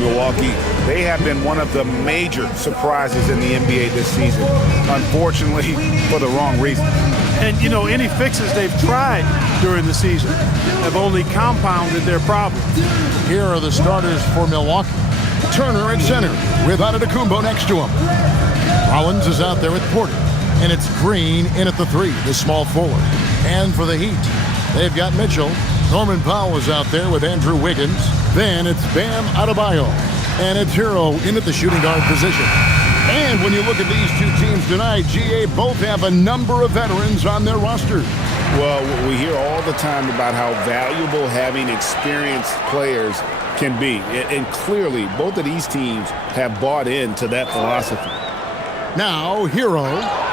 Milwaukee. They have been one of the major surprises in the NBA this season, unfortunately for the wrong reason. And, you know, any fixes they've tried during the season have only compounded their problems. Here are the starters for Milwaukee. Turner at center with Antetokounmpo next to him. Rollins is out there with Porter. And it's Green in at the 3, the small forward. And for the Heat, they've got Mitchell. Norman Powell is out there with Andrew Wiggins. Then it's Bam Adebayo. And it's Hero in at the shooting guard position. And when you look at these two teams tonight, GA both have a number of veterans on their roster. Well, we hear all the time about how valuable having experienced players can be. And clearly, both of these teams have bought into that philosophy. Now, Hero.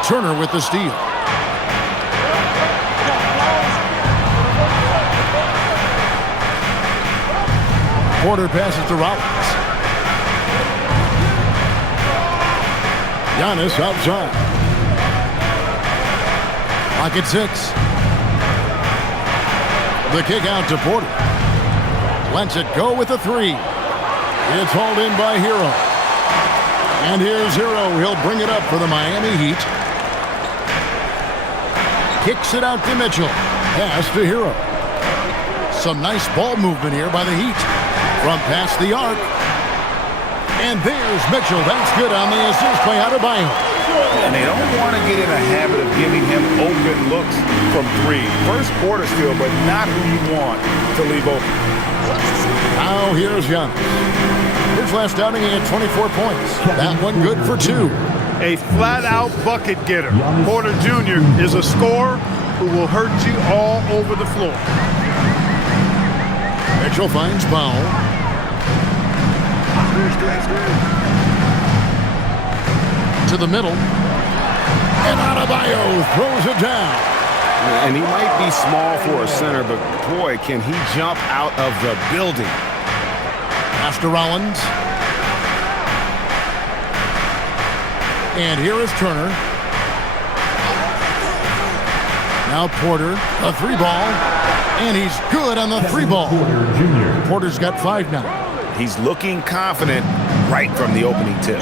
Turner with the steal. Porter passes to Rollins. Giannis outside. Pocket 6. The kick out to Porter. Lets it go with the 3. It's hauled in by Hero. And here's Hero. He'll bring it up for the Miami Heat. Kicks it out to Mitchell. Pass to Hero. Some nice ball movement here by the Heat. From past the arc. And there's Mitchell. That's good on the assist by Adebayo. And they don't want to get in a habit of giving him open looks from 3. First quarter steal, but not who you want to leave open. Now here's Giannis. His last outing, he had 24 points. That one good for 2. A flat-out bucket getter. Porter Jr. is a scorer who will hurt you all over the floor. Mitchell finds Powell. To the middle. And Adebayo throws it down. And he might be small for a center, but boy, can he jump out of the building. Pass to Rollins. And here is Turner. Now Porter, a 3 ball. And he's good on the 3 ball. Porter's got 5 now. He's looking confident right from the opening tip.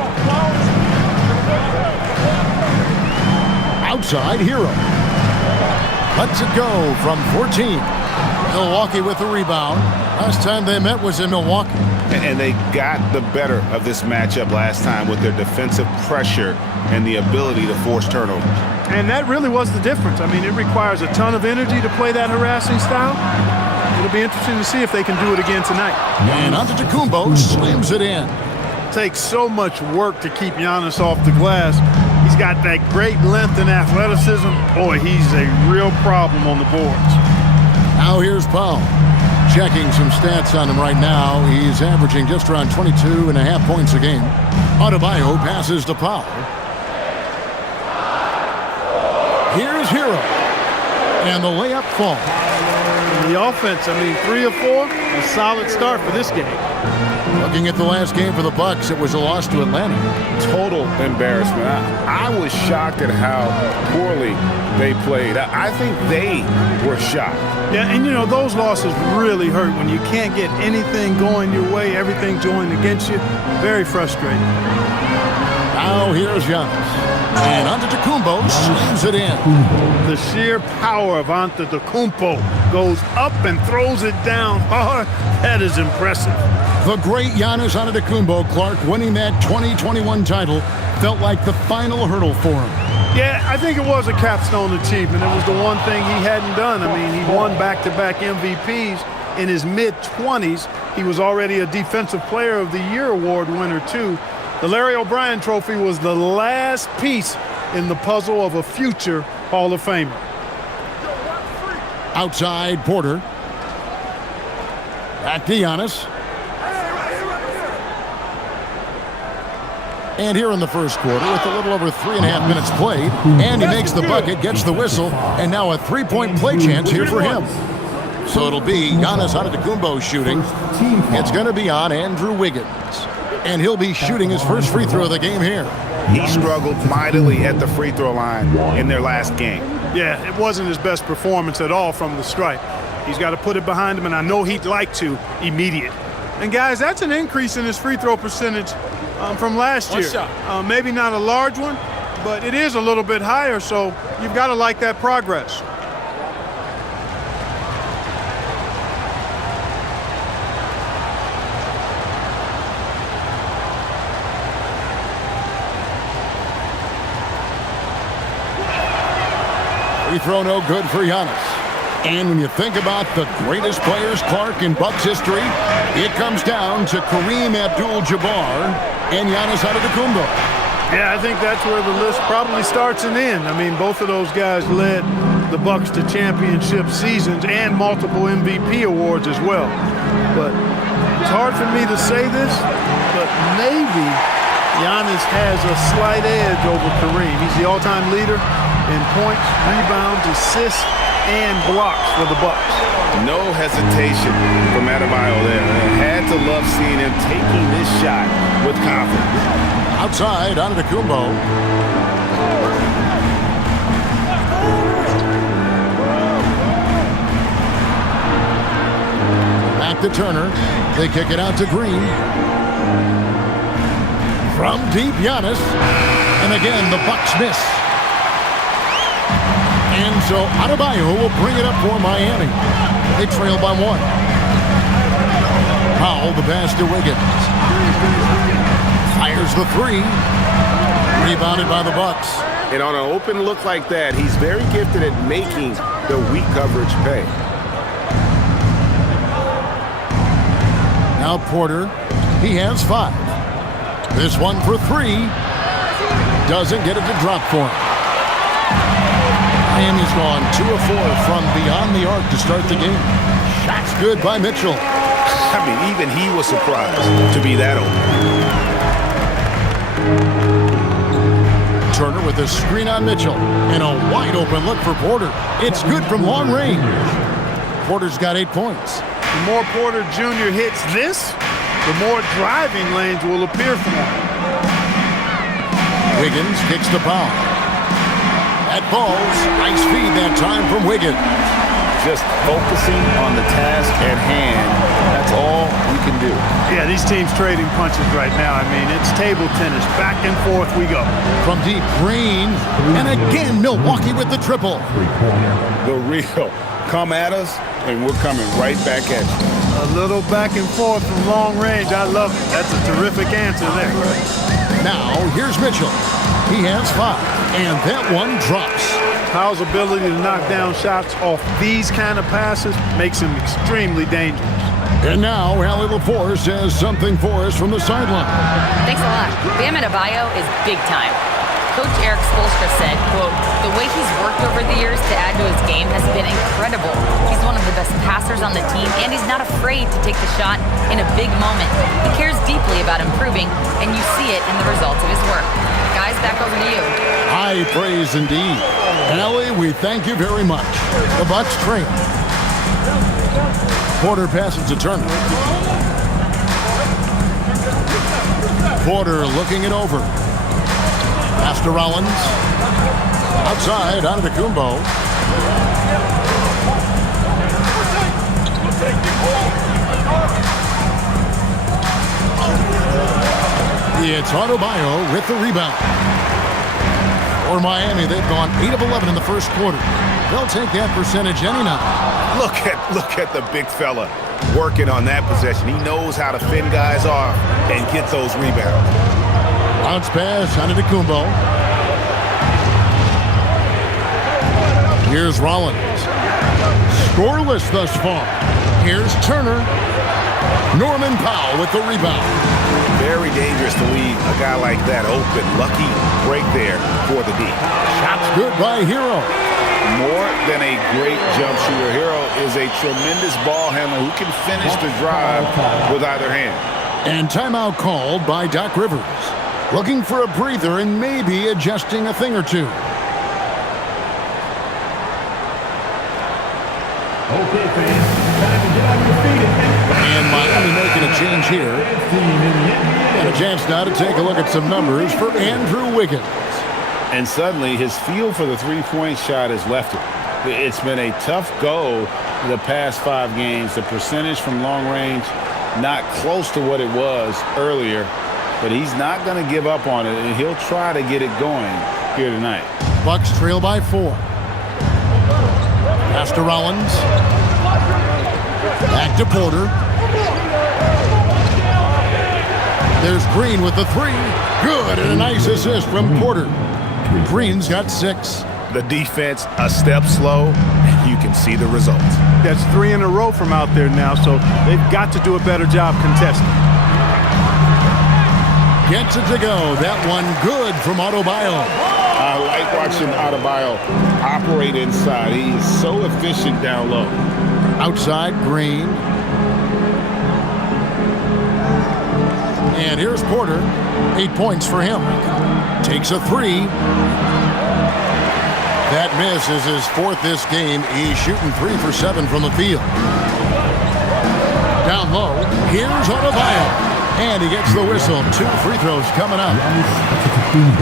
Outside, Hero. Lets it go from 14. Milwaukee with the rebound. Last time they met was in Milwaukee. And they got the better of this matchup last time with their defensive pressure and the ability to force turnovers. And that really was the difference. I mean, it requires a ton of energy to play that harassing style. It'll be interesting to see if they can do it again tonight. And Antetokounmpo slams it in. It takes so much work to keep Giannis off the glass. He's got that great length and athleticism. Boy, he's a real problem on the boards. Now here's Powell. Checking some stats on him right now. He's averaging just around 22.5 points a game. Adebayo passes to Powell. Here's Hero. And the layup falls. The offense, I mean, 3 of 4, a solid start for this game. Looking at the last game for the Bucks, it was a loss to Atlanta. Total embarrassment. I was shocked at how poorly they played. I think they were shocked. Yeah, and you know, those losses really hurt when you can't get anything going your way, everything's going against you. Very frustrating. Now here's Giannis. And Antetokounmpo slams it in. The sheer power of Antetokounmpo goes up and throws it down hard. That is impressive. The great Giannis Antetokounmpo, Clark, winning that 2021 title felt like the final hurdle for him. Yeah, I think it was a capstone achievement. It was the one thing he hadn't done. I mean, he won back-to-back MVPs in his mid-20s. He was already a Defensive Player of the Year award winner, too. The Larry O'Brien Trophy was the last piece in the puzzle of a future Hall of Famer. Outside, Porter. Back to Giannis. And here in the first quarter, with a little over 3.5 minutes played, and he makes the bucket, gets the whistle, and now a 3-point play chance here for him. So it'll be Giannis Antetokounmpo shooting. It's going to be on Andrew Wiggins. And he'll be shooting his first free throw of the game here. He struggled mightily at the free throw line in their last game. Yeah, it wasn't his best performance at all from the stripe. He's got to put it behind him, and I know he'd like to immediately. And, guys, that's an increase in his free throw percentage from last year. Maybe not a large one, but it is a little bit higher, so you've got to like that progress. Free throw no good for Giannis. And when you think about the greatest players, Clark, in Bucks history, it comes down to Kareem Abdul-Jabbar and Giannis Antetokounmpo. Yeah, I think that's where the list probably starts and ends. I mean, both of those guys led the Bucks to championship seasons and multiple MVP awards as well. But it's hard for me to say this, but maybe Giannis has a slight edge over Kareem. He's the all-time leader in points, rebounds, assists, and blocks for the Bucks. No hesitation from Adebayo there. Had to love seeing him taking this shot with confidence. Outside, Antetokounmpo. Back to Turner. They kick it out to Green. From deep, Giannis. And again, the Bucks miss. And so Adebayo will bring it up for Miami. They trail by 1. Powell, the pass to Wiggins. Fires the 3. Rebounded by the Bucks. And on an open look like that, he's very gifted at making the weak coverage pay. Now Porter, he has 5. This one for 3. Doesn't get it to drop for him. Miami's gone 2 of 4 from beyond the arc to start the game. Shots good by Mitchell. I mean, even he was surprised to be that open. Turner with a screen on Mitchell. And a wide open look for Porter. It's good from long range. Porter's got 8 points. The more Porter Jr. hits this, the more driving lanes will appear for him. Wiggins kicks the foul. That falls. Nice feed that time from Wiggins. Just focusing on the task at hand. That's all you can do. Yeah, these teams trading punches right now. I mean, it's table tennis. Back and forth we go. From deep, Green. And again, Milwaukee with the triple. The real. Come at us, and we're coming right back at you. A little back and forth from long range. I love it. That's a terrific answer there. Now, here's Mitchell. He has 5, and that one drops. Powell's ability to knock down shots off these kind of passes makes him extremely dangerous. And now, Allie LaForce has something for us from the sideline. Thanks a lot. Bam Adebayo is big time. Coach Eric Spoelstra said, quote, "The way he's worked over the years to add to his game has been incredible. He's one of the best passers on the team, and he's not afraid to take the shot in a big moment. He cares deeply about improving, and you see it in the results of his work." Guys, back over to you. High praise indeed. Allie, we thank you very much. The Bucks trail. Porter passes to Turner. Porter looking it over. Pass to Rollins. Outside, Antetokounmpo. It's Adebayo with the rebound. For Miami, they've gone 8 of 11 in the first quarter. They'll take that percentage any night. Look at the big fella working on that possession. He knows how to fend guys off and get those rebounds. Bounce pass, Antetokounmpo. Here's Rollins. Scoreless thus far. Here's Turner. Norman Powell with the rebound. Very dangerous to leave a guy like that open. Lucky break there for the D. Shots good by Hero. More than a great jump shooter, Hero is a tremendous ball handler who can finish the drive with either hand. And timeout called by Doc Rivers. Looking for a breather and maybe adjusting a thing or two. Okay, fans, time to get on your feet And Miami making a change here. And a chance now to take a look at some numbers for Andrew Wiggins. And suddenly his feel for the three-point shot has left him. It's been a tough go the past 5 games. The percentage from long range not close to what it was earlier, but he's not going to give up on it, and he'll try to get it going here tonight. Bucks trail by 4. Pass to Rollins. Back to Porter. There's Green with the 3. Good, and a nice assist from Porter. Green's got 6. The defense a step slow, and you can see the results. That's 3 in a row from out there now, so they've got to do a better job contesting. Gets it to go. That one good from Adebayo. I like watching Adebayo operate inside. He is so efficient down low. Outside, Green. And here's Porter. 8 points for him. Takes a 3. That miss is his 4th this game. He's shooting 3 for 7 from the field. Down low, here's Adebayo. And he gets the whistle. 2 free throws coming up.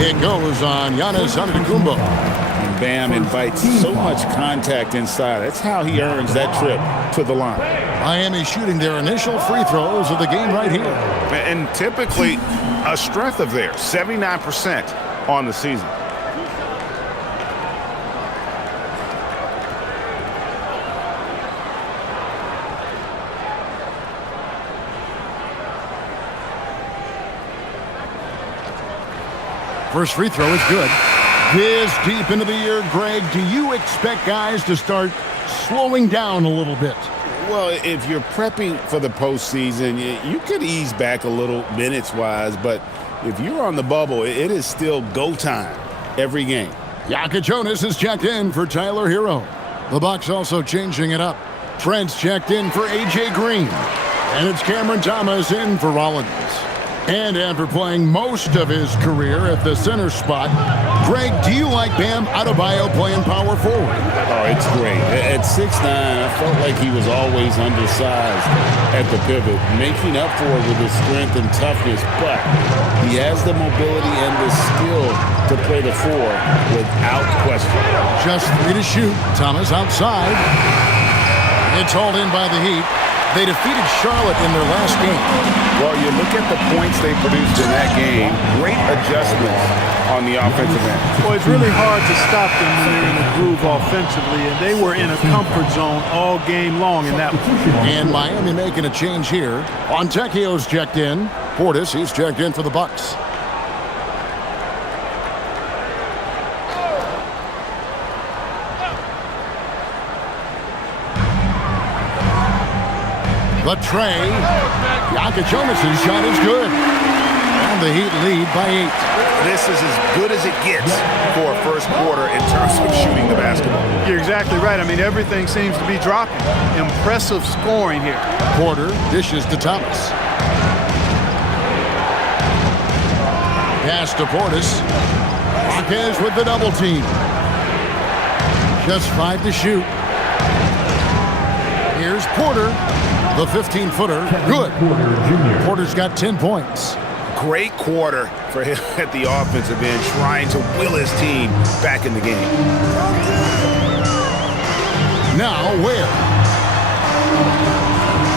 It goes on Giannis Antetokounmpo. And Bam invites so much contact inside. That's how he earns that trip to the line. Miami shooting their initial free throws of the game right here. And typically a strength of theirs, 79% on the season. First free throw is good. This deep into the year, Greg, do you expect guys to start slowing down a little bit? Well, if you're prepping for the postseason, you could ease back a little minutes-wise, but if you're on the bubble, it is still go time every game. Jonas is checked in for Tyler Hero. The Bucks also changing it up. Trent's checked in for A.J. Green. And it's Cameron Thomas in for Rollins. And after playing most of his career at the center spot, Greg, do you like Bam Adebayo playing power forward? Oh, it's great. At 6'9", I felt like he was always undersized at the pivot, making up for it with his strength and toughness, but he has the mobility and the skill to play the 4 without question. Just 3 to shoot. Thomas outside. It's hauled in by the Heat. They defeated Charlotte in their last game. Well, you look at the points they produced in that game. Great adjustments on the offensive end. Well, it's really hard to stop them when they're in a groove offensively, and they were in a comfort zone all game long in that one. And Miami making a change here. Fontecchio's checked in. Portis, he's checked in for the Bucks. The tray. Jonas' shot is good. And the Heat lead by 8. This is as good as it gets for a first quarter in terms of shooting the basketball. You're exactly right. I mean, everything seems to be dropping. Impressive scoring here. Porter dishes to Thomas. Pass to Portis. Marquez with the double team. Just 5 to shoot. Here's Porter. The 15-footer, good. Porter's got 10 points. Great quarter for him at the offensive end, trying to will his team back in the game. Now Ware.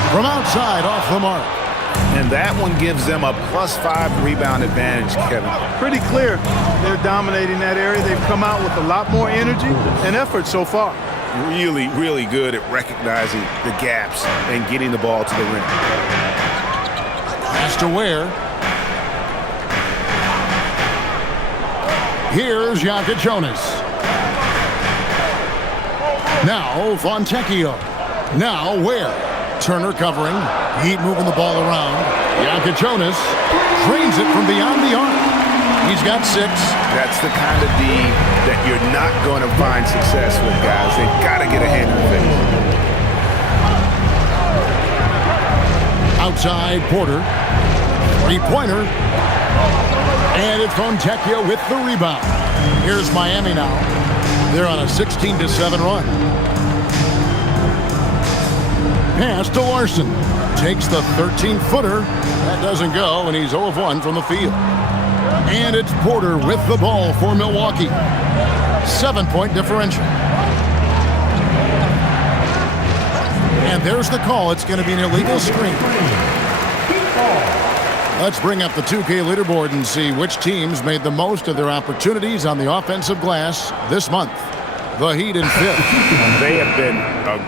From outside, off the mark. And that one gives them a +5 rebound advantage, Kevin. Pretty clear. They're dominating that area. They've come out with a lot more energy and effort so far. Really, really good at recognizing the gaps and getting the ball to the rim. Pass to Ware. Here's Jonas. Now Fontecchio. Now Ware. Turner covering. Heat moving the ball around. Jonas drains it from beyond the arc. He's got 6. That's the kind of D that you're not going to find success with, guys. They've got to get a hand in the face. Outside, Porter. 3-pointer. And it's Fontecchio with the rebound. Here's Miami now. They're on a 16-7 run. Pass to Larson. Takes the 13-footer. That doesn't go, and he's 0 of 1 from the field. And it's Porter with the ball for Milwaukee. 7-point differential. And there's the call. It's going to be an illegal screen. Let's bring up the 2K leaderboard and see which teams made the most of their opportunities on the offensive glass this month. The Heat in 5th. They have been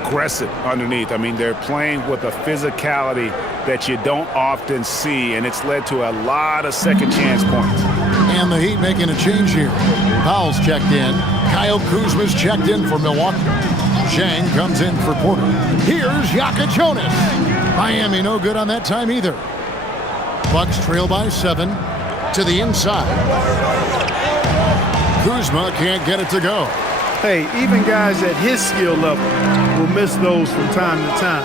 aggressive underneath. I mean, they're playing with a physicality that you don't often see, and it's led to a lot of second chance points. And the Heat making a change here. Powell's checked in. Kyle Kuzma's checked in for Milwaukee. Zhang comes in for Porter. Here's Jonas. Miami no good on that time either. Bucks trail by 7 to the inside. Kuzma can't get it to go. Hey, even guys at his skill level will miss those from time to time.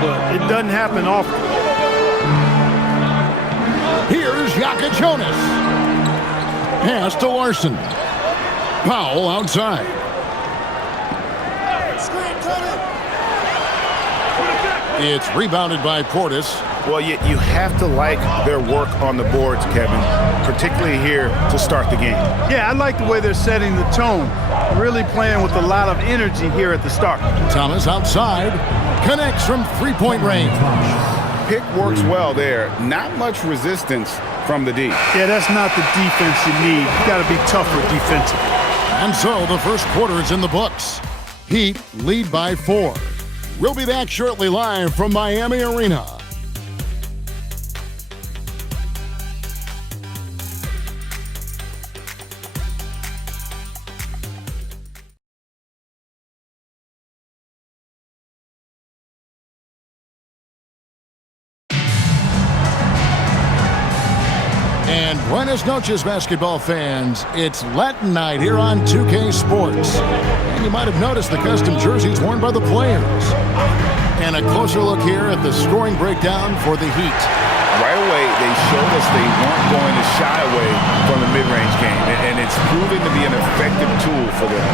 But it doesn't happen often. Here's Jonas. Pass to Larson. Powell outside. It's rebounded by Portis. Well, you have to like their work on the boards, Kevin, particularly here to start the game. Yeah, I like the way they're setting the tone. Really playing with a lot of energy here at the start. Thomas outside. Connects from three-point range. Pick works well there. Not much resistance from the D. Yeah, that's not the defense you need. You got to be tougher defensively. And so the first quarter is in the books. Heat lead by 4. We'll be back shortly live from Miami Arena. And buenas noches, basketball fans. It's Latin night here on 2K Sports. And you might have noticed the custom jerseys worn by the players. And a closer look here at the scoring breakdown for the Heat. Right away, they showed us they weren't going to shy away from the mid-range game, and it's proving to be an effective tool for them.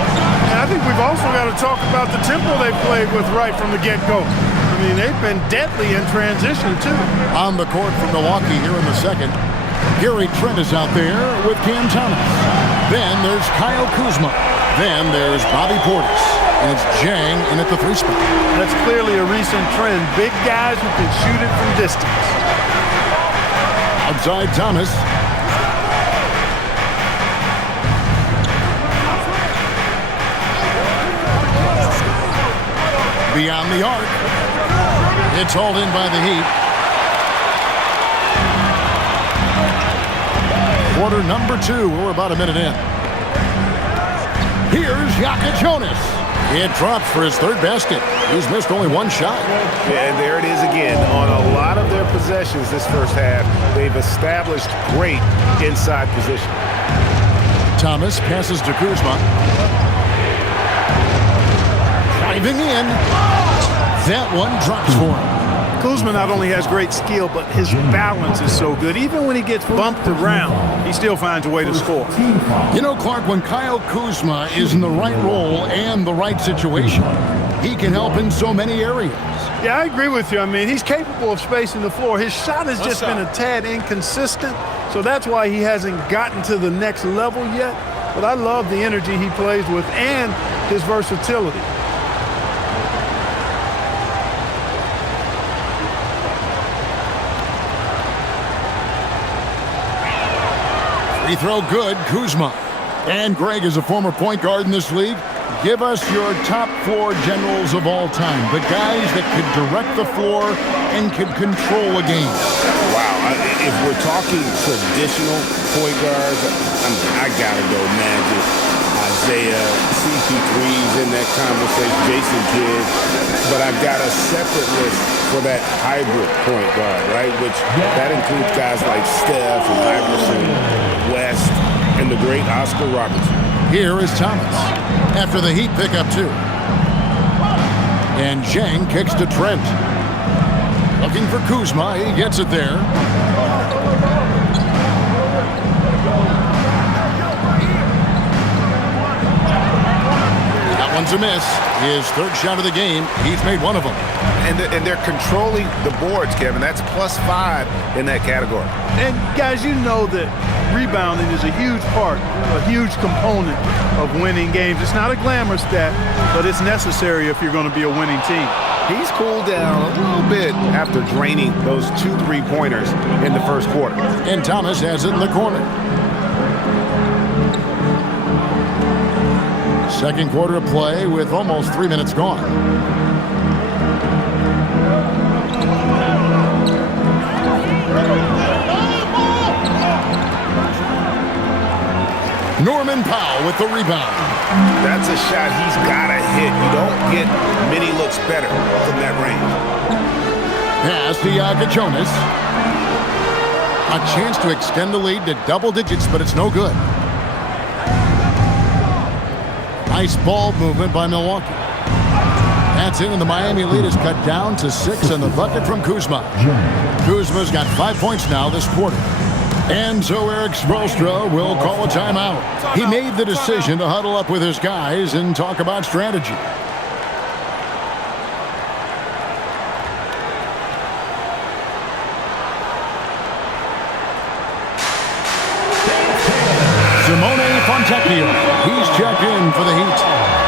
And I think we've also got to talk about the tempo they played with right from the get-go. I mean, they've been deadly in transition, too. On the court for Milwaukee here in the second. Gary Trent is out there with Cam Thomas. Then there's Kyle Kuzma. Then there's Bobby Portis. And it's Zhang in at the 3 spot. That's clearly a recent trend. Big guys who can shoot it from distance. Outside Thomas. Beyond the arc. It's hauled in by the Heat. Quarter number 2. We're about a minute in. Here's Jonas. It drops for his 3rd basket. He's missed only 1 shot. Yeah, and there it is again. On a lot of their possessions this first half, they've established great inside position. Thomas passes to Kuzma. Driving in. That one drops for him. Kuzma not only has great skill, but his balance is so good. Even when he gets bumped around, he still finds a way to score. You know, Clark, when Kyle Kuzma is in the right role and the right situation, he can help in so many areas. Yeah, I agree with you. I mean, he's capable of spacing the floor. His shot has just been a tad inconsistent, so that's why he hasn't gotten to the next level yet. But I love the energy he plays with and his versatility. Free throw good, Kuzma. And Greg is a former point guard in this league. Give us your top 4 generals of all time. The guys that could direct the floor and could control a game. Wow, if we're talking traditional point guards, I gotta go Magic, Isaiah, CP3's in that conversation, Jason Kidd. But I've got a separate list for that hybrid point guard, right? Which that includes guys like Steph and Iverson, West, and the great Oscar Robertson. Here is Thomas after the Heat pick up 2. And Zhang kicks to Trent. Looking for Kuzma. He gets it there. That one's a miss. His 3rd shot of the game. He's made 1 of them. And they're controlling the boards, Kevin. That's +5 in that category. And guys, you know that rebounding is a huge part, a huge component of winning games. It's not a glamour stat, but it's necessary if you're going to be a winning team. He's cooled down a little bit after draining those 2 3-pointers in the first quarter. And Thomas has it in the corner. Second quarter of play with almost 3 minutes gone. Norman Powell with the rebound. That's a shot he's got to hit. You don't get many looks better from that range. Pass to Jonas. A chance to extend the lead to double digits, but it's no good. Nice ball movement by Milwaukee. That's in, and the Miami lead is cut down to 6, and the bucket from Kuzma. Kuzma's got 5 points now this quarter. And so Eric Spoelstra will call a timeout. He made the decision to huddle up with his guys and talk about strategy. Simone Fontecchio, he's checked in for the Heat.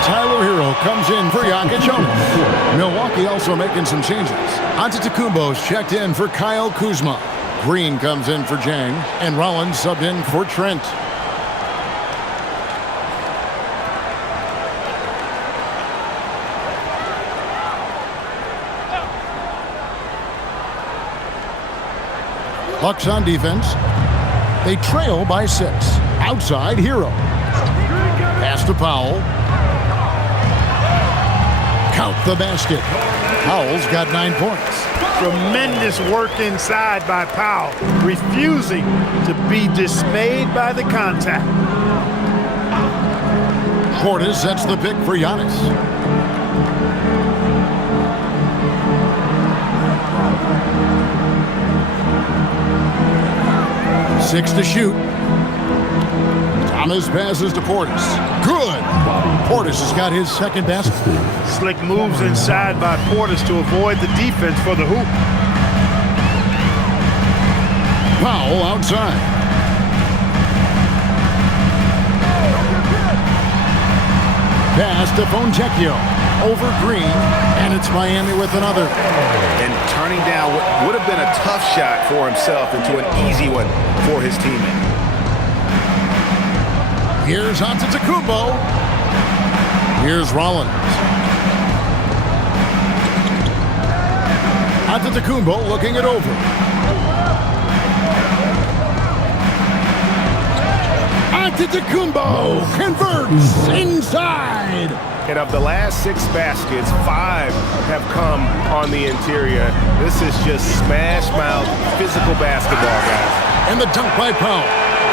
Tyler Hero comes in for Jonas. Milwaukee also making some changes. Antetokounmpo's checked in for Kyle Kuzma. Green comes in for Jang, and Rollins subbed in for Trent. Bucks on defense. They trail by 6. Outside, Hero. Pass to Powell. Count the basket. Powell's got 9 points. Tremendous work inside by Powell, refusing to be dismayed by the contact. Portis sets the pick for Giannis. Six to shoot. Thomas passes to Portis. Good. Portis has got his second basket. Slick moves inside by Portis to avoid the defense for the hoop. Powell outside. Pass to Fontecchio. Over Green, and it's Miami with another. And turning down what would have been a tough shot for himself into an easy one for his teammate. Here's Antetokounmpo. Here's Rollins. Antetokounmpo looking it over. Antetokounmpo converts inside. And of the last 6 baskets, 5 have come on the interior. This is just smash mouth physical basketball, guys. And the dunk by Powell.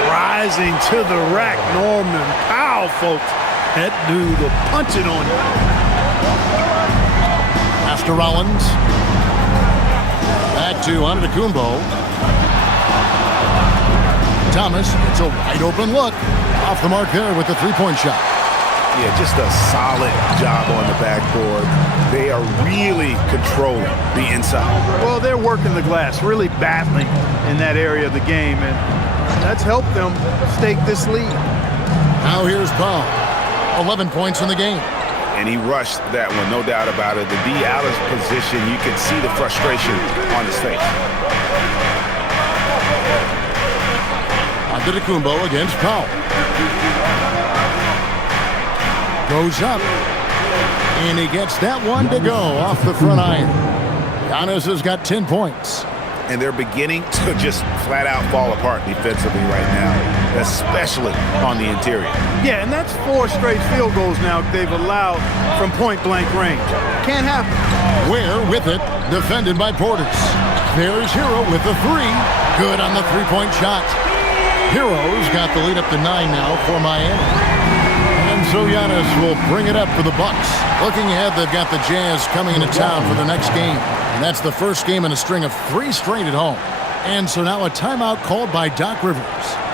Rising to the rack, Norman Powell, folks. That dude will punch it on you. Pass to Rollins. Back to Antetokounmpo. Thomas, it's a wide open look. Off the mark there with the 3-point shot. Yeah, just a solid job on the backboard. They are really controlling the inside. Well, they're working the glass, really battling in that area of the game, and that's helped them stake this lead. Now here's Powell. 11 points in the game. And he rushed that one, no doubt about it. The D. Allen's position, you can see the frustration on his face. Antetokounmpo against Powell. Goes up. And he gets that one to go off the front iron. Giannis has got 10 points. And they're beginning to just flat out fall apart defensively right now, especially on the interior. Yeah, and that's 4 straight field goals now they've allowed from point-blank range. Can't happen. Ware with it, defended by Portis. There's Hero with the 3. Good on the 3-point shot. Hero's got the lead up to 9 now for Miami. And so Giannis will bring it up for the Bucks. Looking ahead, they've got the Jazz coming into town for the next game. And that's the first game in a string of 3 straight at home. And so now a timeout called by Doc Rivers.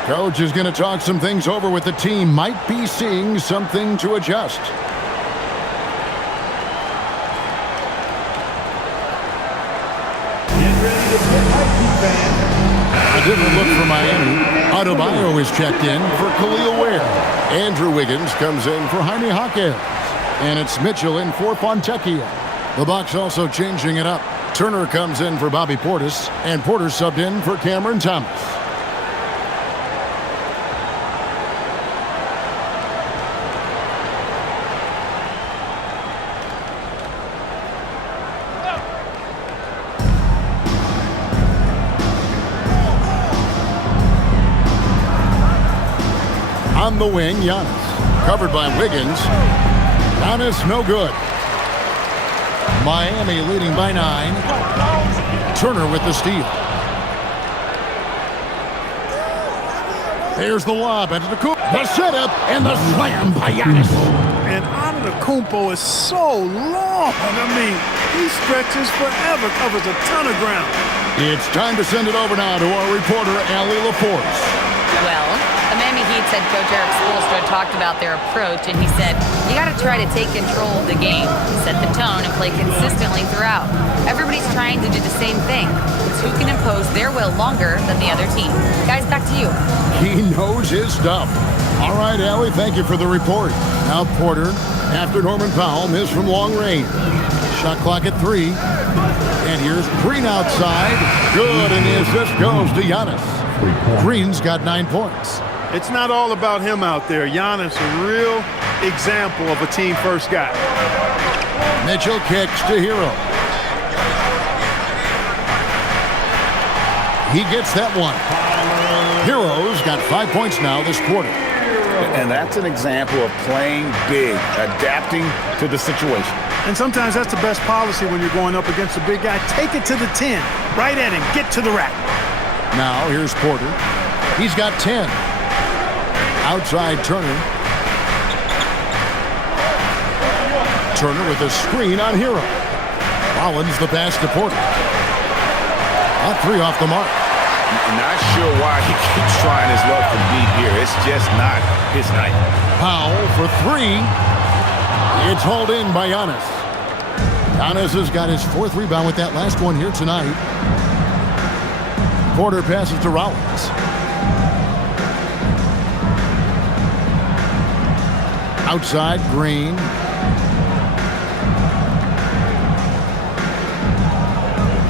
Coach is going to talk some things over with the team. Might be seeing something to adjust. A different look for Miami. Adebayo is checked in for Khalil Ware. Andrew Wiggins comes in for Jaime Jaquez. And it's Mitchell in for Fontecchio. The Bucks also changing it up. Turner comes in for Bobby Portis, and Porter subbed in for Cameron Thomas. On the wing, Giannis. Covered by Wiggins. Giannis, no good. Miami leading by 9. Turner with the steal. Here's the lob into the The setup and the slam by Giannis. And Antetokounmpo is so long. I mean, he stretches forever, covers a ton of ground. It's time to send it over now to our reporter, Allie LaForce. Well, the Miami Heat said Coach Eric Spoelstra talked about their approach, and he said, you got to try to take control of the game, set the tone, and play consistently throughout. Everybody's trying to do the same thing. It's who can impose their will longer than the other team. Guys, back to you. He knows his stuff. All right, Allie, thank you for the report. Now Porter, after Norman Powell, missed from long range. Shot clock at 3. And here's Green outside. Good, and the assist goes to Giannis. Green's got 9 points. It's not all about him out there. Giannis, a real example of a team-first guy. Mitchell kicks to Hero. He gets that one. Hero's got 5 points now this quarter. And that's an example of playing big, adapting to the situation. And sometimes that's the best policy when you're going up against a big guy. Take it to the 10. Right at him. Get to the rack. Now here's Porter. He's got 10. Outside Turner. Turner with a screen on Hero. Rollins the pass to Porter. A 3 off the mark. Not sure why he keeps trying his luck from deep here. It's just not his night. Powell for 3. It's hauled in by Giannis. Giannis has got his 4th rebound with that last one here tonight. Porter passes to Rollins. Outside, Green.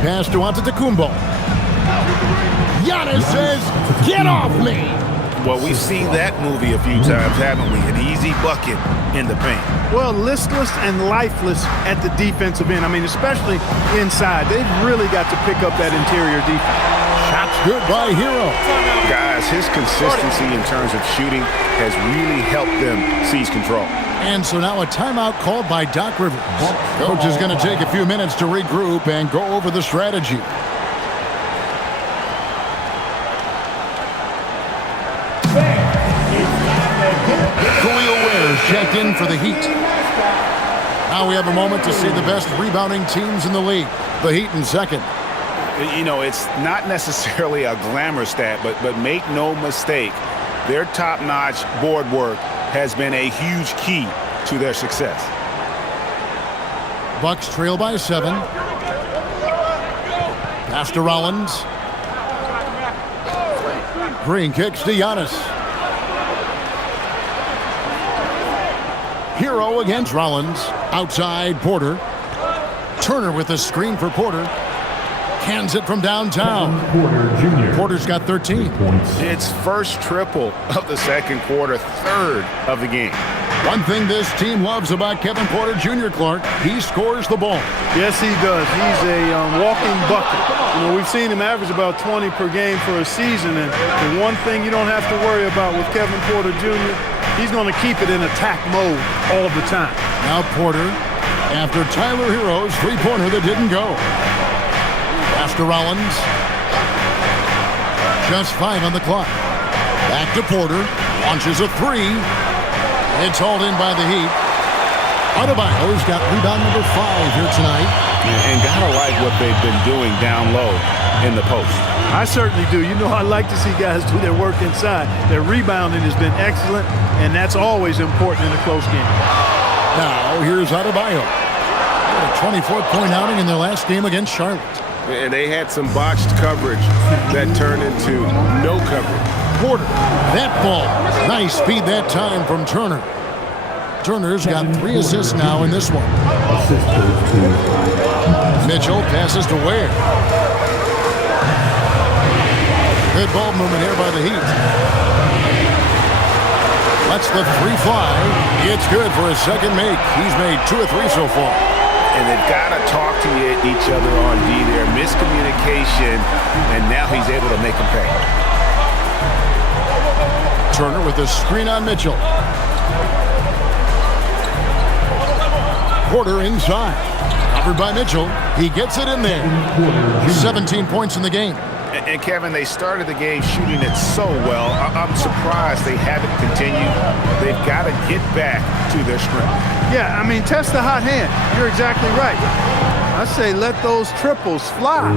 Pass to Antetokounmpo. Giannis says, get off me! Well, we've seen that movie a few times, haven't we? An easy bucket in the paint. Well, listless and lifeless at the defensive end. I mean, especially inside. They've really got to pick up that interior defense. Shots good by Hero. Guys, his consistency in terms of shooting has really helped them seize control. And so now a timeout called by Doc Rivers. Coach is going to take a few minutes to regroup and go over the strategy. Checked in for the Heat. Now we have a moment to see the best rebounding teams in the league. The Heat in second. You know, it's not necessarily a glamour stat, but make no mistake, their top-notch board work has been a huge key to their success. Bucks trail by 7. Pass to Rollins. Green kicks to Giannis. Hero against Rollins. Outside, Porter. Turner with a screen for Porter. Hands it from downtown. Porter's got 13. It's first triple of the second quarter, 3rd of the game. One thing this team loves about Kevin Porter Jr., Clark, he scores the ball. Yes, he does. He's a walking bucket. You know, we've seen him average about 20 per game for a season, and the one thing you don't have to worry about with Kevin Porter Jr., he's going to keep it in attack mode all the time. Now Porter, after Tyler Hero's three-pointer that didn't go. Pass to Rollins. Just 5 on the clock. Back to Porter. Launches a 3. It's hauled in by the Heat. Adebayo's got rebound number 5 here tonight. And gotta like what they've been doing down low in the post. I certainly do. You know, I like to see guys do their work inside. Their rebounding has been excellent, and that's always important in a close game. Now, here's Adebayo. A 24-point outing in their last game against Charlotte. And they had some botched coverage that turned into no coverage. Porter, that ball. Nice speed that time from Turner. Turner's got 3 assists now in this one. Mitchell passes to Ware. Good ball movement here by the Heat. Lets the 3 fly. It's good for his second make. He's made 2 of 3 so far. And they've got to talk to each other on D there. Miscommunication, and now he's able to make them pay. Turner with the screen on Mitchell. Porter inside. Covered by Mitchell. He gets it in there. 17 points in the game. And Kevin, they started the game shooting it so well. I'm surprised they haven't continued. They've got to get back to their strength. Yeah, I mean, test the hot hand. You're exactly right. I say let those triples fly.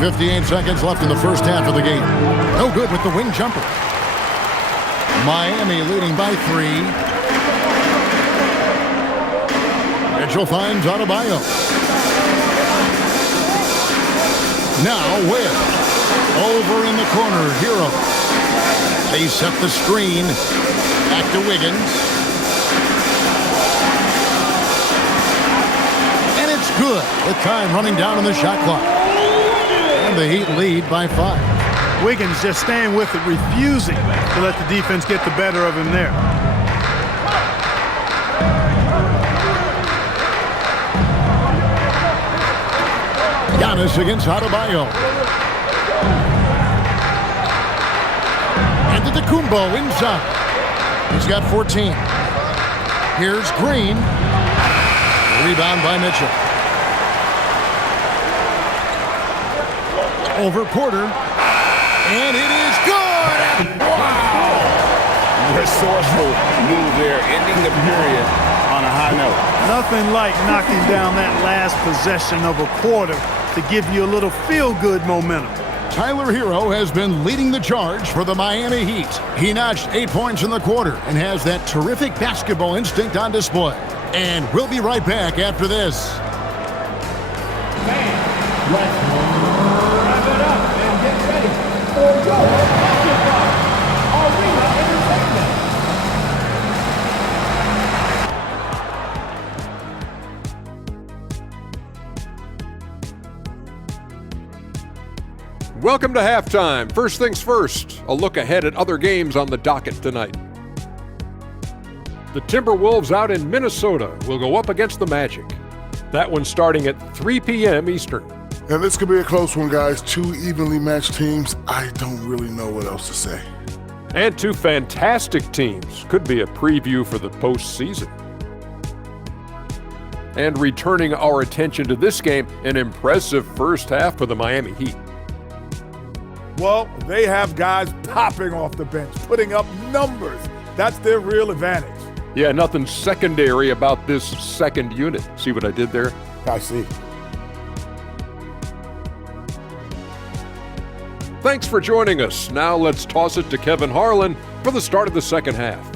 58 seconds left in the first half of the game. No good with the wing jumper. Miami leading by 3. Mitchell finds Adebayo. Now Ware. Over in the corner, Hero. They set the screen. Back to Wiggins. And it's good with time running down on the shot clock. And the Heat lead by 5. Wiggins just staying with it, refusing to let the defense get the better of him there. Giannis against Adebayo. Antetokounmpo inside. He's got 14. Here's Green. Rebound by Mitchell. Over Porter. And it is good! Wow! Resourceful move there, ending the period on a high note. Nothing like knocking down that last possession of a quarter to give you a little feel-good momentum. Tyler Hero has been leading the charge for the Miami Heat. He notched 8 points in the quarter and has that terrific basketball instinct on display. And we'll be right back after this. Welcome to halftime. First things first, a look ahead at other games on the docket tonight. The Timberwolves out in Minnesota will go up against the Magic. That one starting at 3 p.m. Eastern. And this could be a close one, guys. 2 evenly matched teams. I don't really know what else to say. And 2 fantastic teams. Could be a preview for the postseason. And returning our attention to this game, an impressive first half for the Miami Heat. Well, they have guys popping off the bench, putting up numbers. That's their real advantage. Yeah, nothing secondary about this second unit. See what I did there? I see. Thanks for joining us. Now let's toss it to Kevin Harlan for the start of the second half.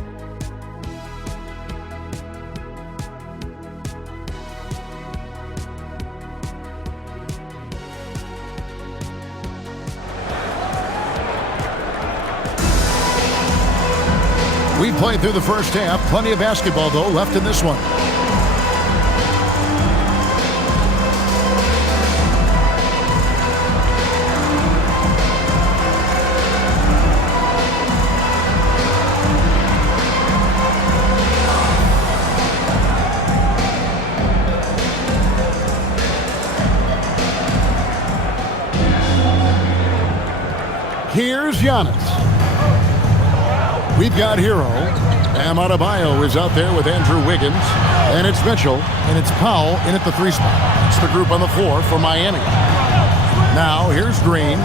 We played through the first half. Plenty of basketball, though, left in this one. Here's Giannis. We've got Hero. Bam Adebayo is out there with Andrew Wiggins. And it's Mitchell. And it's Powell in at the 3 spot. It's the group on the floor for Miami. Now here's Green.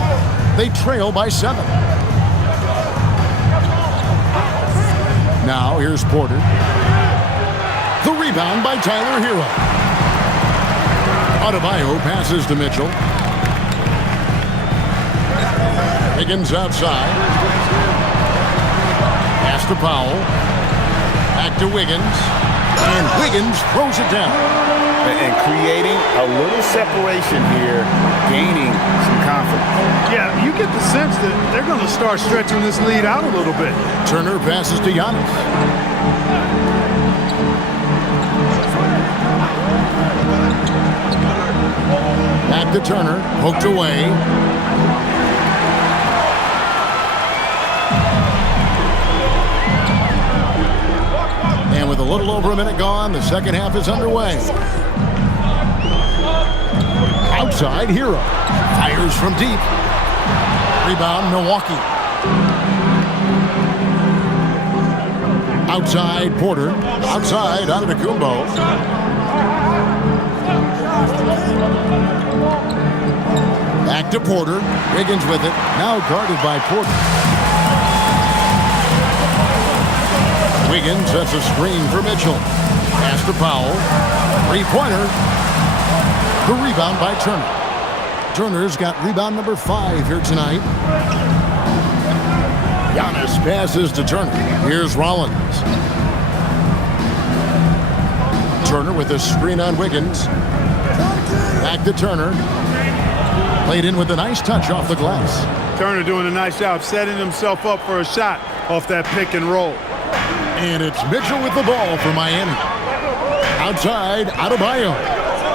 They trail by 7. Now here's Porter. The rebound by Tyler Hero. Adebayo passes to Mitchell. Wiggins outside. Pass to Powell. Back to Wiggins. And Wiggins throws it down. And creating a little separation here, gaining some confidence. Yeah, you get the sense that they're going to start stretching this lead out a little bit. Turner passes to Giannis. Back to Turner, poked away. And with a little over a minute gone, the second half is underway. Outside, Hero. Fires from deep. Rebound, Milwaukee. Outside, Porter. Outside, Antetokounmpo. Back to Porter. Wiggins with it. Now guarded by Porter. Wiggins sets a screen for Mitchell. Pass to Powell. Three-pointer. The rebound by Turner. Turner's got rebound number 5 here tonight. Giannis passes to Turner. Here's Rollins. Turner with a screen on Wiggins. Back to Turner. Played in with a nice touch off the glass. Turner doing a nice job setting himself up for a shot off that pick and roll. And it's Mitchell with the ball for Miami. Outside, Adebayo.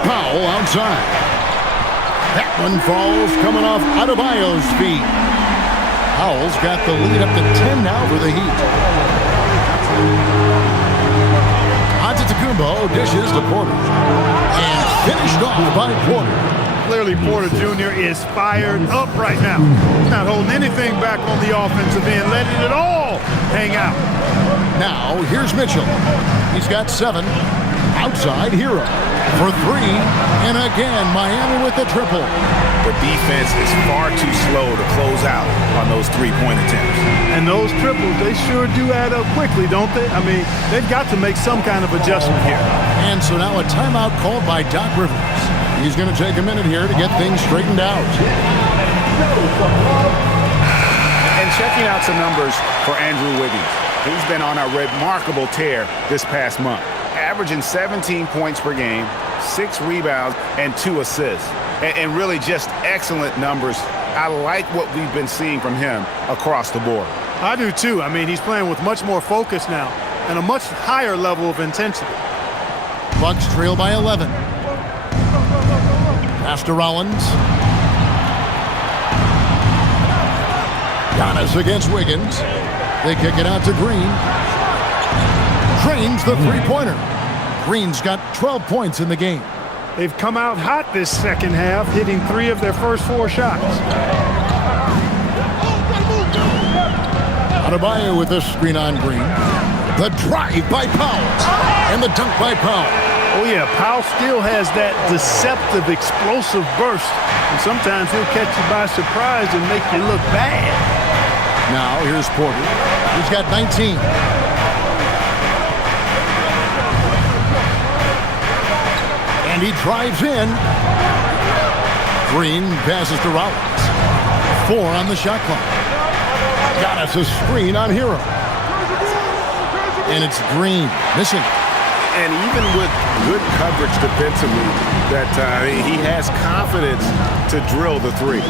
Powell outside. That one falls coming off Adebayo's feet. Powell's got the lead up to 10 now for the Heat. Antetokounmpo dishes to Porter. And finished off by Porter. Clearly, Porter Jr. is fired up right now. Not holding anything back on the offensive end, letting it all hang out. Now, here's Mitchell. He's got 7. Outside, Hero for 3. And again, Miami with the triple. The defense is far too slow to close out on those three-point attempts. And those triples, they sure do add up quickly, don't they? I mean, they've got to make some kind of adjustment here. And so now a timeout called by Doc Rivers. He's going to take a minute here to get things straightened out. And checking out some numbers for Andrew Wiggins. He's been on a remarkable tear this past month, averaging 17 points per game, 6 rebounds, and 2 assists. And really just excellent numbers. I like what we've been seeing from him across the board. I do too. I mean, he's playing with much more focus now and a much higher level of intensity. Bucks trail by 11. Pass to Rollins. Giannis against Wiggins. They kick it out to Green. Drains the three-pointer. Green's got 12 points in the game. They've come out hot this second half, hitting 3 of their first 4 shots. Adebayo with a screen on Green. The drive by Powell. And the dunk by Powell. Oh, yeah, Powell still has that deceptive, explosive burst. And sometimes he'll catch you by surprise and make you look bad. Now, here's Porter. He's got 19. And he drives in. Green passes to Rollins. 4 on the shot clock. Got us a screen on Hero. And it's Green missing. And even with good coverage defensively, that he has confidence to drill the 3.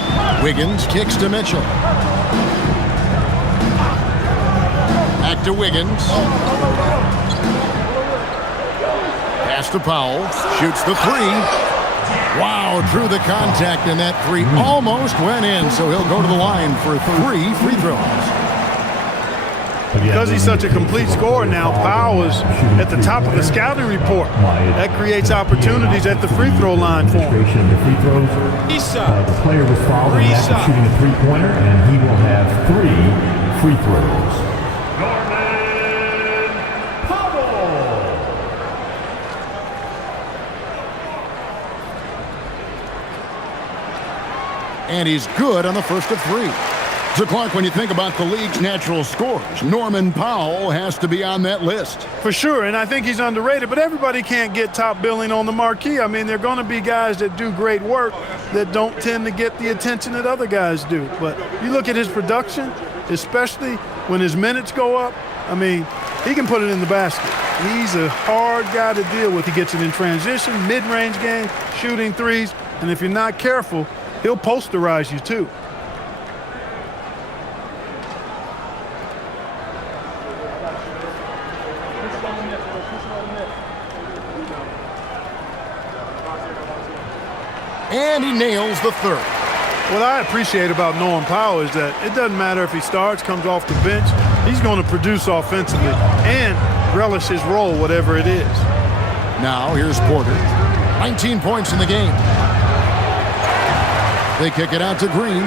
Wiggins kicks to Mitchell. Back to Wiggins. Pass to Powell. Shoots the 3. Wow, drew the contact, and that 3 almost went in, so he'll go to the line for 3 free throws. Because he's such a complete scorer now, Powell is at the top of the scouting report. That creates opportunities at the free throw line for him. The player was fouled after shooting a three-pointer, and he will have 3 free throws. And he's good on the first of 3. So, Clark, when you think about the league's natural scorers, Norman Powell has to be on that list. For sure, and I think he's underrated, but everybody can't get top billing on the marquee. I mean, there are going to be guys that do great work that don't tend to get the attention that other guys do. But you look at his production, especially when his minutes go up, I mean, he can put it in the basket. He's a hard guy to deal with. He gets it in transition, mid-range game, shooting threes, and if you're not careful, he'll posterize you too. And he nails the third. What I appreciate about Norman Powell is that it doesn't matter if he starts, comes off the bench, he's going to produce offensively and relish his role, whatever it is. Now here's Porter. 19 points in the game. They kick it out to Green.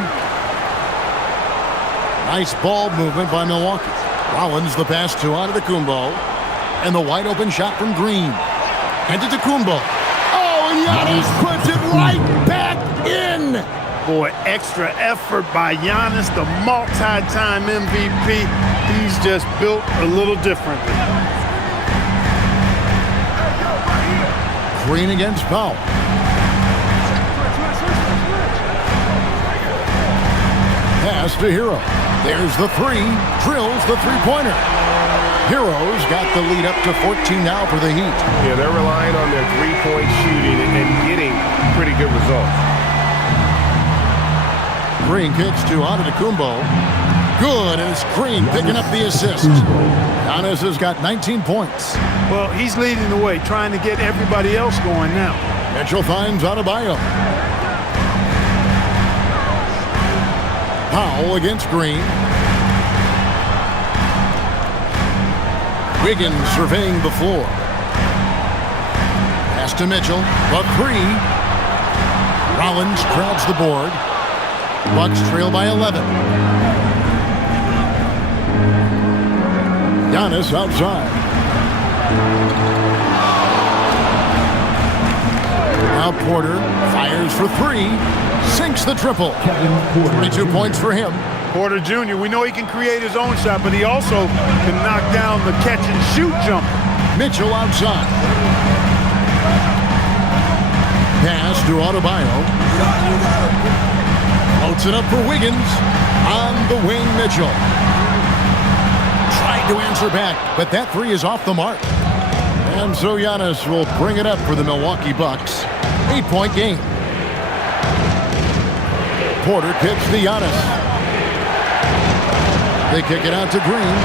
Nice ball movement by Milwaukee. Rollins the pass to Antetokounmpo. And the wide open shot from Green. Antetokounmpo. Oh, and Giannis puts it right back in. Boy, extra effort by Giannis, the multi-time MVP. He's just built a little differently. Green against Powell. Pass to Hero. There's the three. Drills the three-pointer. Hero's got the lead up to 14 now for the Heat. Yeah, they're relying on their three-point shooting and getting pretty good results. Green kicks to Antetokounmpo. Good, and it's Green picking up the assist. Giannis has got 19 points. Well, he's leading the way, trying to get everybody else going now. Mitchell finds Adebayo. Powell against Green. Wiggins surveying the floor. Pass to Mitchell. The three. Rollins crowds the board. Bucks trail by 11. Giannis outside. Now Porter fires for three. Sinks the triple. 22 points for him. Porter Jr., we know he can create his own shot, but he also can knock down the catch-and-shoot jumper. Mitchell outside. Pass to Adebayo. Floats it up for Wiggins. On the wing, Mitchell. Tried to answer back, but that three is off the mark. And so Giannis will bring it up for the Milwaukee Bucks. 8-point game. Porter kicks to Giannis. They kick it out to Green.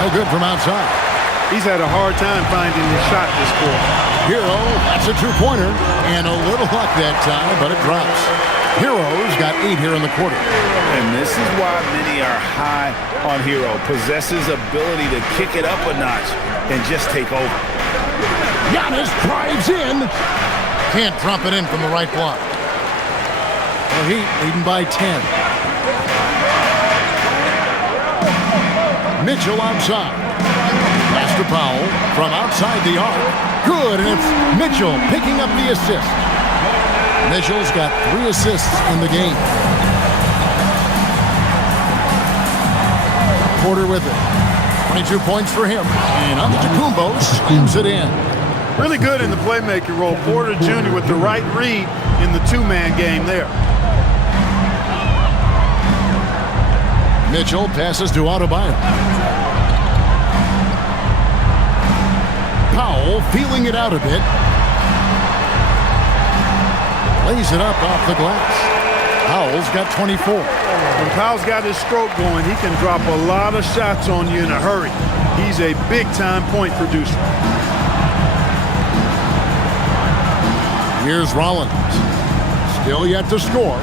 No good from outside. He's had a hard time finding the shot this quarter. Hero, that's a two-pointer. And a little luck that time, but it drops. Hero's got 8 here in the quarter. And this is why many are high on Hero. Possesses ability to kick it up a notch and just take over. Giannis drives in. Can't drop it in from the right block. The Heat leading by 10. Mitchell outside. Pass to Powell from outside the arc. Good, and it's Mitchell picking up the assist. Mitchell's got 3 assists in the game. Porter with it. 22 points for him. And Antetokounmpo slams it in. Really good in the playmaking role. Porter Jr. with the right read in the two-man game there. Mitchell passes to Adebayo. Powell feeling it out a bit. Lays it up off the glass. Powell's got 24. When Powell's got his stroke going, he can drop a lot of shots on you in a hurry. He's a big-time point producer. Here's Rollins. Still yet to score.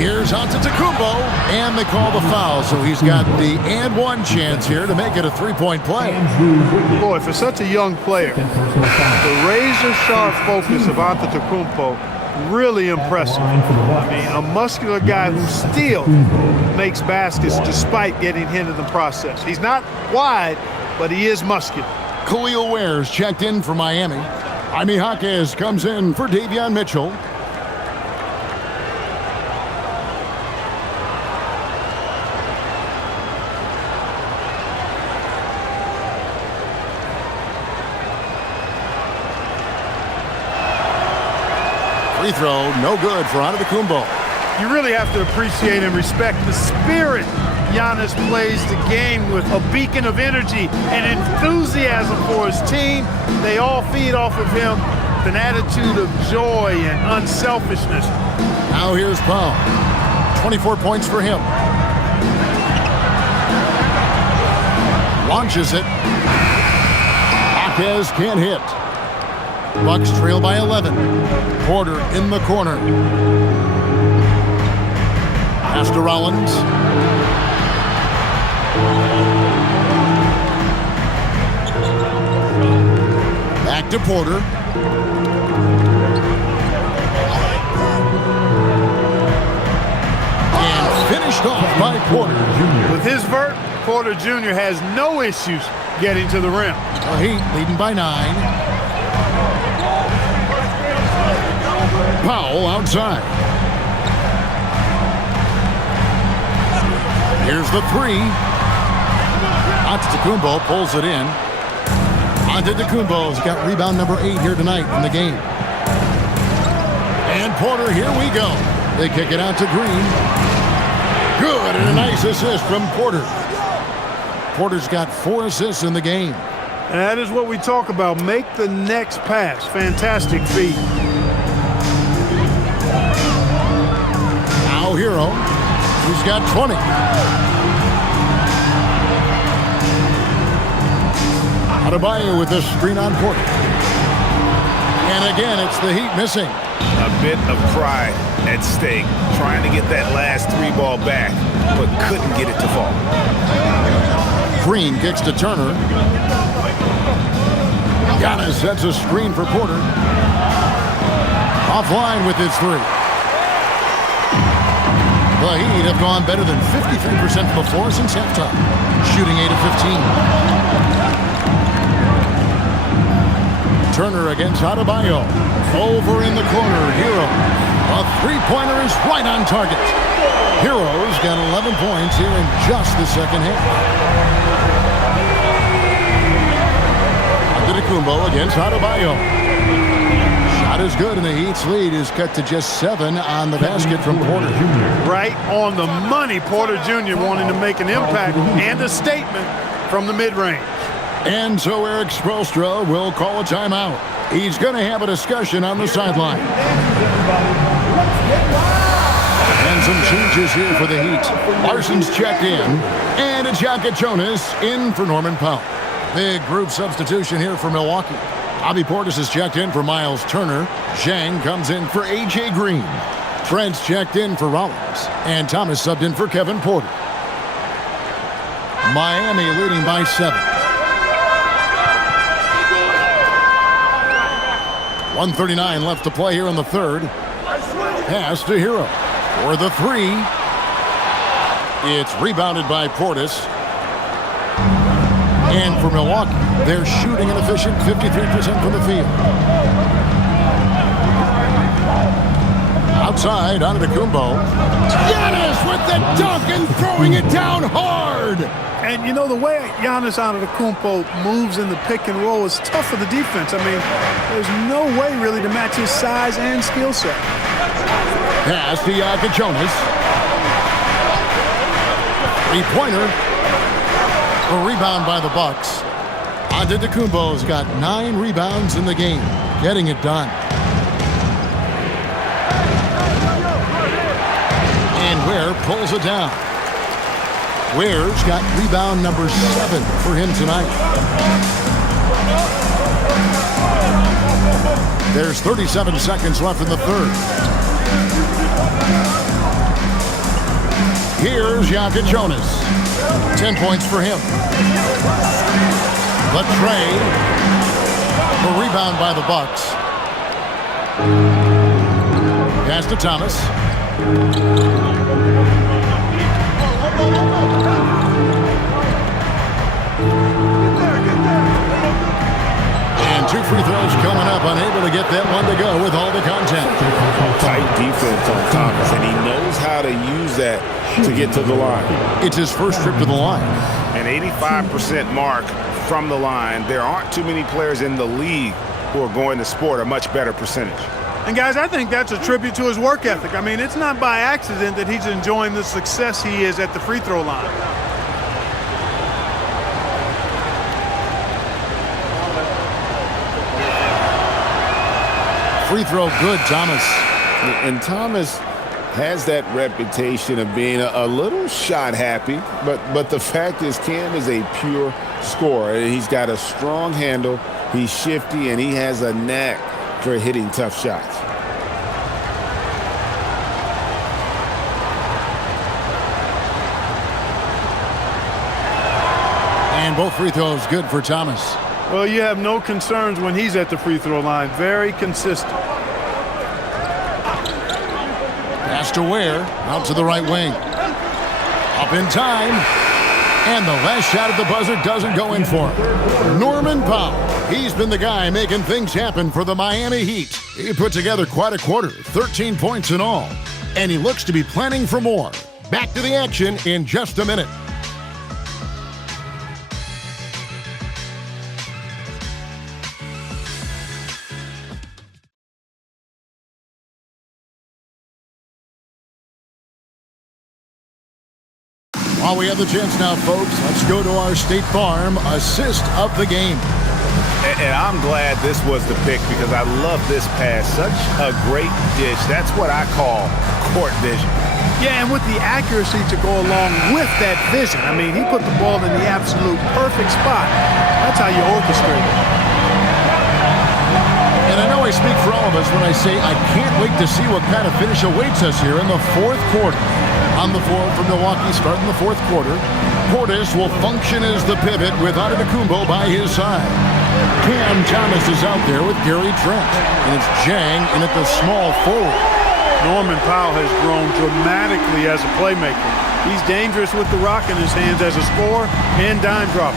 Here's Antetokounmpo, and they call the foul, so he's got the and one chance here to make it a three-point play. Boy, for such a young player, the razor-sharp focus of Antetokounmpo, really impressive. I mean, a muscular guy who still makes baskets despite getting hit in the process. He's not wide, but he is muscular. Khalil Ware's checked in for Miami. Jaime Jaquez comes in for Davion Mitchell. Free throw, no good for Antetokounmpo. You really have to appreciate and respect the spirit Giannis plays the game with, a beacon of energy and enthusiasm for his team. They all feed off of him with an attitude of joy and unselfishness. Now here's Paul. 24 points for him. Launches it. Marquez can't hit. Bucks trail by 11. Porter in the corner. Pass to Rollins. Back to Porter. And finished off by Porter. With his vert, Porter Jr. has no issues getting to the rim. The Heat leading by 9. Powell outside. Here's the 3. Antetokounmpo pulls it in. Antetokounmpo's got rebound number 8 here tonight in the game. And Porter, here we go. They kick it out to Green. Good, and a nice assist from Porter. Porter's got 4 assists in the game. And that is what we talk about. Make the next pass. Fantastic feat. Now Hero. He's got 20. Adebayo with this screen on Porter. And again, it's the Heat missing. A bit of pride at stake, trying to get that last 3 ball back, but couldn't get it to fall. Green kicks to Turner. Giannis sets a screen for Porter. Offline with his 3. The Heat have gone better than 53% from the floor since halftime, shooting 8 of 15. Turner against Adebayo. Over in the corner, Hero. A 3-pointer is right on target. Hero's got 11 points here in just the second half. Antetokounmpo against Adebayo. Shot is good, and the Heat's lead is cut to just 7 on the basket from Porter. Right on the money, Porter Jr. wanting to make an impact and a statement from the mid-range. And so Eric Spoelstra will call a timeout. He's going to have a discussion on the sideline. And some changes here for the Heat. Larson's checked in, and it's Jonas in for Norman Powell. Big group substitution here for Milwaukee. Bobby Portis is checked in for Miles Turner. Zhang comes in for A.J. Green. Trent's checked in for Rollins. And Thomas subbed in for Kevin Porter. Miami leading by 7. 1:39 left to play here in the third. Pass to Hero for the 3. It's rebounded by Portis. And for Milwaukee, they're shooting an efficient 53% from the field. Outside, Antetokounmpo. Giannis with the dunk and throwing it down hard. And you know, the way Giannis Antetokounmpo moves in the pick and roll is tough for the defense. I mean, there's no way really to match his size and skill set. Pass to Jonas. 3-pointer. A rebound by the Bucks. Antetokounmpo's got 9 rebounds in the game, getting it done. And Ware pulls it down. Ware's got rebound number 7 for him tonight. There's 37 seconds left in the third. Here's Jonas. 10 points for him. The trade. A rebound by the Bucks. Pass to Thomas. And 2 free throws coming up. Unable to get that one to go with all the contact. Tight defense on Thomas, and he knows how to use that to get to the line. It's his first trip to the line. An 85% mark from the line. There aren't too many players in the league who are going to sport a much better percentage. And, guys, I think that's a tribute to his work ethic. I mean, it's not by accident that he's enjoying the success he is at the free throw line. Free throw good, Thomas. And Thomas has that reputation of being a little shot happy, but the fact is Cam is a pure scorer. He's got a strong handle, he's shifty, and he has a knack for hitting tough shots. And both free throws good for Thomas. Well, you have no concerns when he's at the free throw line. Very consistent. Pass to Ware, out to the right wing. Up in time. And the last shot at the buzzer doesn't go in for him. Norman Powell. He's been the guy making things happen for the Miami Heat. He put together quite a quarter, 13 points in all. And he looks to be planning for more. Back to the action in just a minute. While we have the chance now, folks, let's go to our State Farm assist of the game. And I'm glad this was the pick because I love this pass. Such a great dish. That's what I call court vision. Yeah, and with the accuracy to go along with that vision. I mean, he put the ball in the absolute perfect spot. That's how you orchestrate it. And I know I speak for all of us when I say I can't wait to see what kind of finish awaits us here in the fourth quarter. On the floor for Milwaukee, starting the fourth quarter. Portis will function as the pivot with Antetokounmpo by his side. Cam Thomas is out there with Gary Trent. And it's Jang in at the small forward. Norman Powell has grown dramatically as a playmaker. He's dangerous with the rock in his hands as a scorer and dime dropper.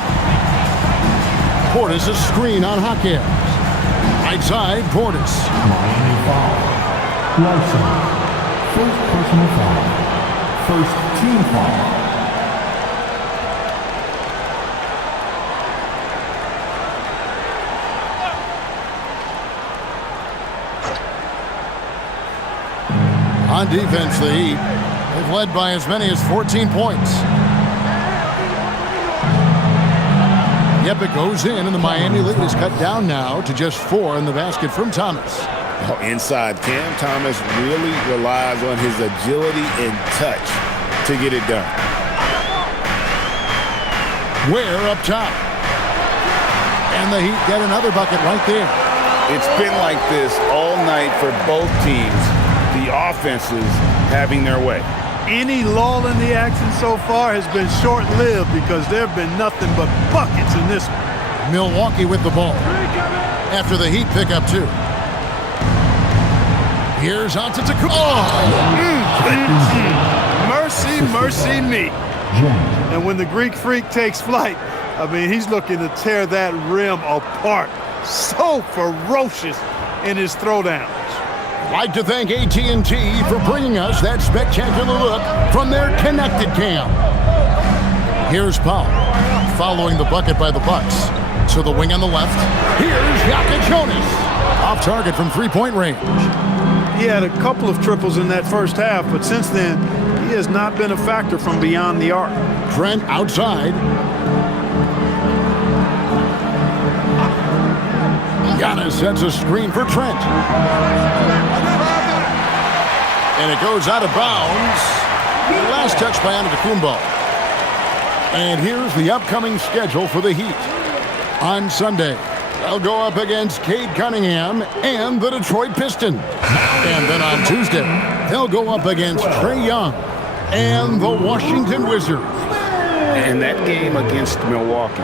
Portis a screen on Hakim. Right side, Portis. Miami foul. Larson. First personal foul. First team foul. On defense, the Heat have led by as many as 14 points. Yep, it goes in, and the Miami lead is cut down now to just 4 in the basket from Thomas. Oh, inside, Cam Thomas really relies on his agility and touch to get it done. Ware up top. And the Heat get another bucket right there. It's been like this all night for both teams. The offenses having their way. Any lull in the action so far has been short-lived because there have been nothing but buckets in this one. Milwaukee with the ball. After the Heat pick up 2. Here's Antetokounmpo. Mercy, mercy me. And when the Greek Freak takes flight, I mean, he's looking to tear that rim apart. So ferocious in his throwdowns. Like to thank AT&T for bringing us that spectacular look from their connected cam. Here's Powell, following the bucket by the Bucks. To the wing on the left. Here's Yaka Jonas. Off target from three-point range. He had a couple of triples in that first half, but since then, he has not been a factor from beyond the arc. Trent outside. Giannis sets a screen for Trent. And it goes out of bounds. Last touch by Antetokounmpo. And here's the upcoming schedule for the Heat. On Sunday, they'll go up against Cade Cunningham and the Detroit Pistons. And then on Tuesday, they'll go up against Trae Young and the Washington Wizards. And that game against Milwaukee,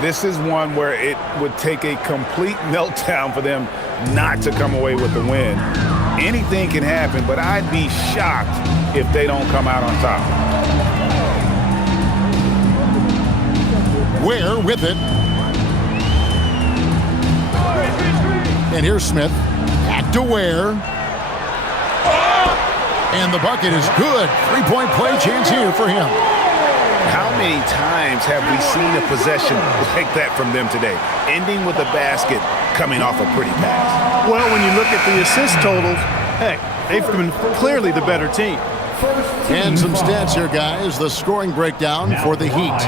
this is one where it would take a complete meltdown for them not to come away with the win. Anything can happen, but I'd be shocked if they don't come out on top. Ware with it. And here's Smith. Back to Ware. And the bucket is good. Three-point play chance here for him. How many times have we seen a possession like that from them today? Ending with a basket, coming off a pretty pass. Well, when you look at the assist totals, heck, they've been clearly the better team. And some stats here, guys. The scoring breakdown for the Heat.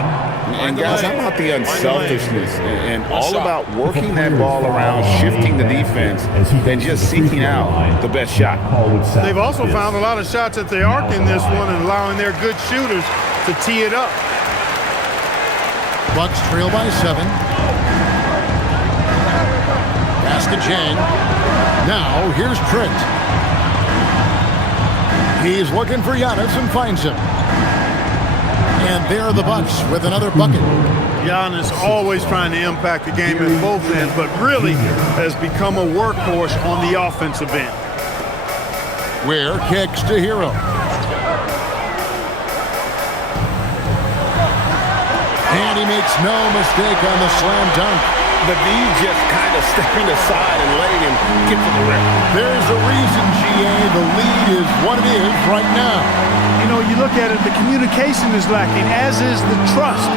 And guys, how about the unselfishness and all about working that ball around, shifting the defense, and just seeking out the best shot. They've also found a lot of shots at the arc in this one and allowing their good shooters to tee it up. Bucks trail by 7. Pass to Jang. Now here's Trent. He's looking for Giannis and finds him. And there are the Bucks with another bucket. Giannis always trying to impact the game at both ends, but really has become a workhorse on the offensive end. Ware kicks to Hero. And he makes no mistake on the slam dunk. But he's just kind of stepping aside and letting him get to the rim. There's a reason, GA, the lead is what it is right now. You know, you look at it, the communication is lacking, as is the trust.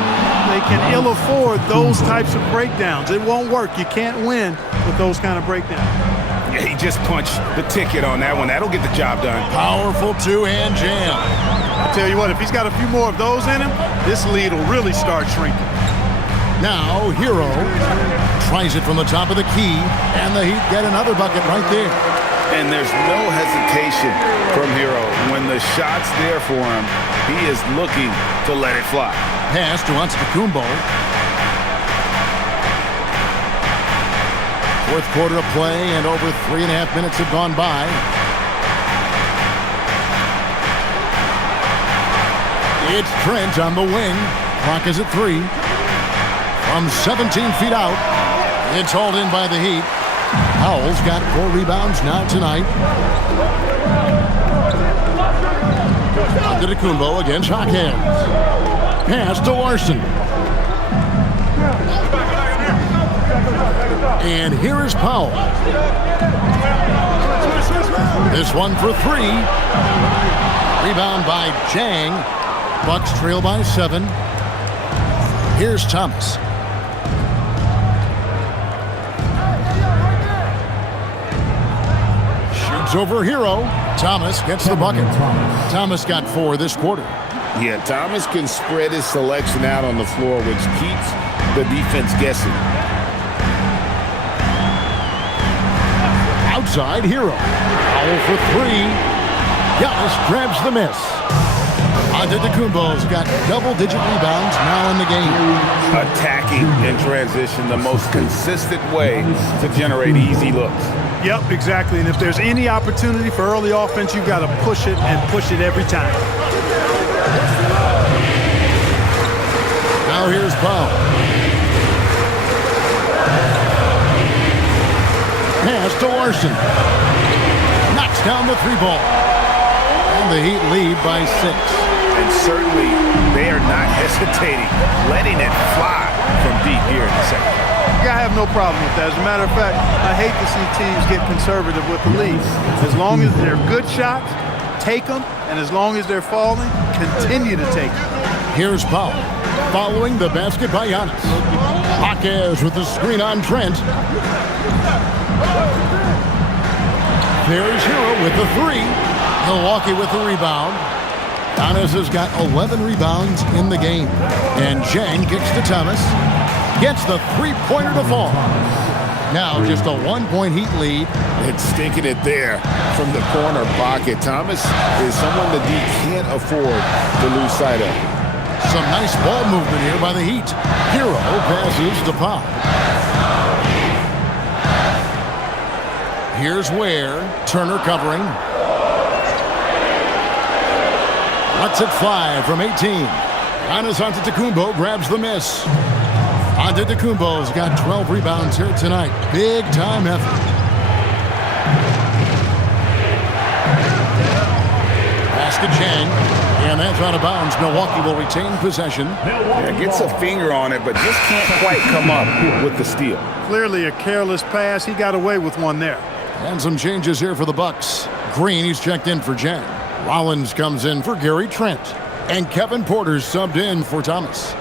They can ill afford those types of breakdowns. It won't work. You can't win with those kind of breakdowns. Yeah, he just punched the ticket on that one. That'll get the job done. Powerful two-hand jam. I tell you what, if he's got a few more of those in him, this lead will really start shrinking. Now, Hero tries it from the top of the key, and the Heat get another bucket right there. And there's no hesitation from Hero. When the shot's there for him, he is looking to let it fly. Pass to Antetokounmpo. Fourth quarter of play, and over 3.5 minutes have gone by. It's Trent on the wing. Clock is at 3. From 17 feet out, it's hauled in by the Heat. Howell's got 4 rebounds now tonight. Antetokounmpo against Hawkins. Pass to Larson. And here is Powell. This one for 3. Rebound by Jang. Bucks trail by 7. Here's Thomas. Shoots over Hero. Thomas gets the bucket. Thomas got 4 this quarter. Yeah, Thomas can spread his selection out on the floor, which keeps the defense guessing. Outside, Hero. Foul for 3. Giannis grabs the miss. Antetokounmpo's got double-digit rebounds now in the game. Attacking in transition, the most consistent way to generate easy looks. Yep, exactly. And if there's any opportunity for early offense, you've got to push it and push it every time. Now here's Powell. Pass to Larson. Knocks down the 3-ball. And the Heat lead by 6. And certainly they are not hesitating, letting it fly from deep here in the second. Yeah, I have no problem with that. As a matter of fact, I hate to see teams get conservative with the lead. As long as they're good shots, take them. And as long as they're falling, continue to take them. Here's Powell. Following the basket by Giannis. Hawkins with the screen on Trent. There's Hero with the 3. Milwaukee with the rebound. Giannis has got 11 rebounds in the game. And Jang kicks to Thomas. Gets the 3-pointer to fall. Now just a 1-point Heat lead. It's stinking it there from the corner pocket. Thomas is someone the D can't afford to lose sight of. Some nice ball movement here by the Heat. Hero passes to Pop. Here's Ware. Turner covering. Lets it fly from 18. Giannis Antetokounmpo grabs the miss. Antetokounmpo's got 12 rebounds here tonight. Big time effort. Pass to Jang. And that's out of bounds. Milwaukee will retain possession. Yeah, gets a finger on it, but just can't quite come up with the steal. Clearly a careless pass. He got away with one there. And some changes here for the Bucks. Green, he's checked in for Jang. Rollins comes in for Gary Trent. And Kevin Porter's subbed in for Thomas.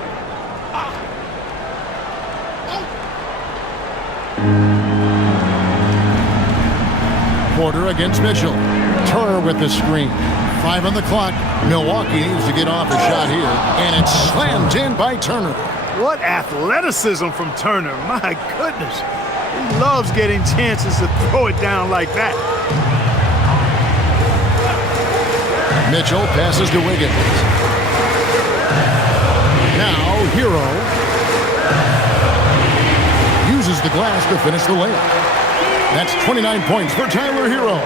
Porter against Mitchell. Turner with the screen. 5 on the clock. Milwaukee needs to get off a shot here, and it's slammed in by Turner. What athleticism from Turner. My goodness. He loves getting chances to throw it down like that. Mitchell passes to Wiggins. Now, Hero uses the glass to finish the layup. That's 29 points for Tyler Hero.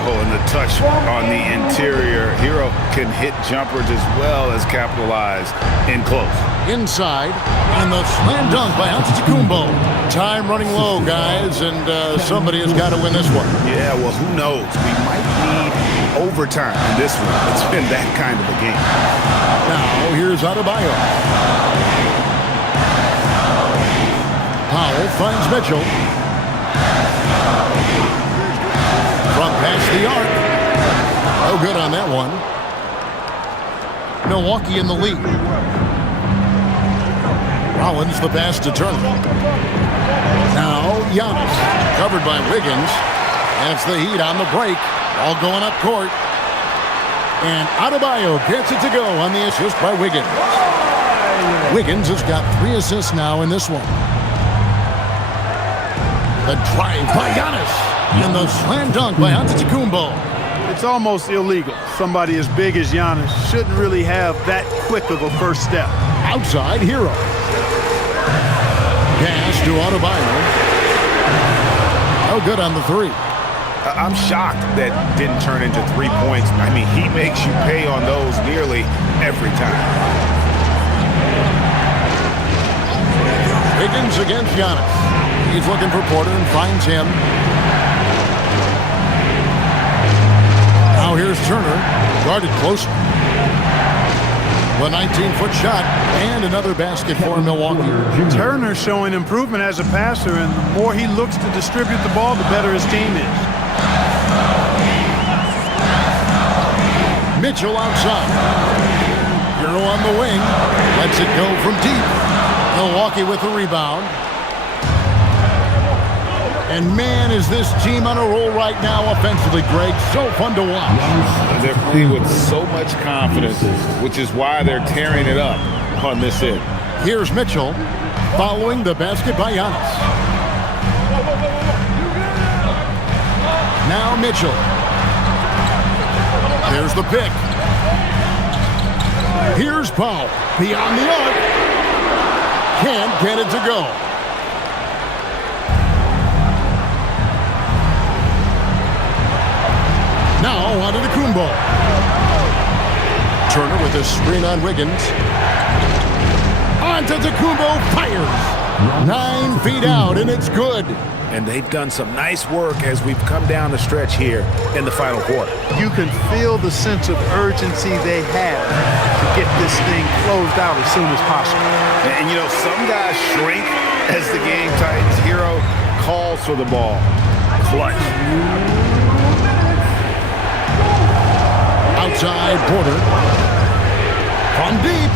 Oh, and the touch on the interior. Hero can hit jumpers as well as capitalize in close. Inside, and the slam dunk by Antetokounmpo. Time running low, guys, and somebody has got to win this one. Yeah, well, who knows? We might need overtime in this one. It's been that kind of a game. Now, here's Adebayo. Powell finds Mitchell. From past the arc. No good on that one. Milwaukee in the lead. Rollins the pass to Turner. Now Giannis covered by Wiggins. That's the Heat on the break. All going up court. And Adebayo gets it to go on the assist by Wiggins. Wiggins has got 3 assists now in this one. The drive by Giannis. And the slam dunk by Antetokounmpo. It's almost illegal. Somebody as big as Giannis shouldn't really have that quick of a first step. Outside Hero. Pass to Adebayo. No good on the 3. I'm shocked that didn't turn into 3 points. I mean, he makes you pay on those nearly every time. Wiggins against Giannis. He's looking for Porter and finds him. Now here's Turner, guarded closer. The 19-foot shot and another basket for Milwaukee. Turner showing improvement as a passer, and the more he looks to distribute the ball, the better his team is. Mitchell outside. Hero on the wing. Lets it go from deep. Milwaukee with the rebound. And man, is this team on a roll right now offensively, Greg. So fun to watch. They're playing with so much confidence, which is why they're tearing it up on this end. Here's Mitchell following the basket by Giannis. Now Mitchell. There's the pick. Here's Powell. Beyond the arc. Can't get it to go. Now Antetokounmpo. Turner with a screen on Wiggins. Antetokounmpo fires. 9 feet out, and it's good. And they've done some nice work as we've come down the stretch here in the final quarter. You can feel the sense of urgency they have to get this thing closed out as soon as possible. And you know, some guys shrink as the game tightens. Hero calls for the ball. Clutch. Outside Porter. From deep.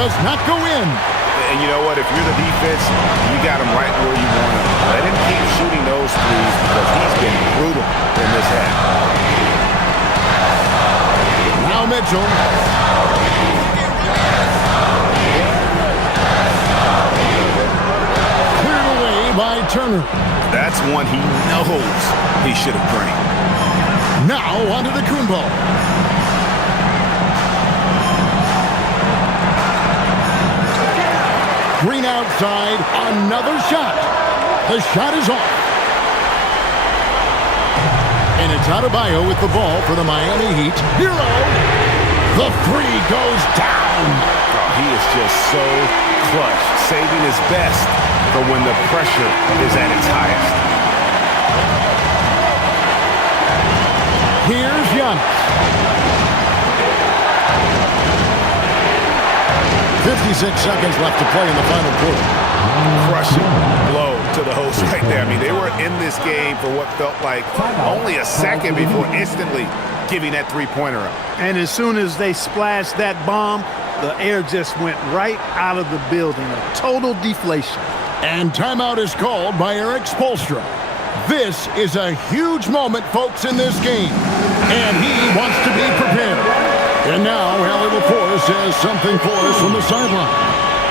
Does not go in. And you know what? If you're the defense, you got him right where you want him. Let him keep shooting those threes because he's been brutal in this half. Now Mitchell. Cleared away by Turner. That's one he knows he should have drained. Now Antetokounmpo. Green outside, another shot. The shot is off. And it's Adebayo with the ball for the Miami Heat. Hero. The 3 goes down. Oh, he is just so clutch, saving his best for when the pressure is at its highest. Here's Giannis. 56 seconds left to play in the final quarter. Crushing blow to the host right there. I mean, they were in this game for what felt like only a second before instantly giving that three-pointer up. And as soon as they splashed that bomb, the air just went right out of the building. A total deflation. And timeout is called by Eric Spoelstra. This is a huge moment, folks, in this game. And he wants to be prepared. And now, Allie LaForce has something for us from the sideline.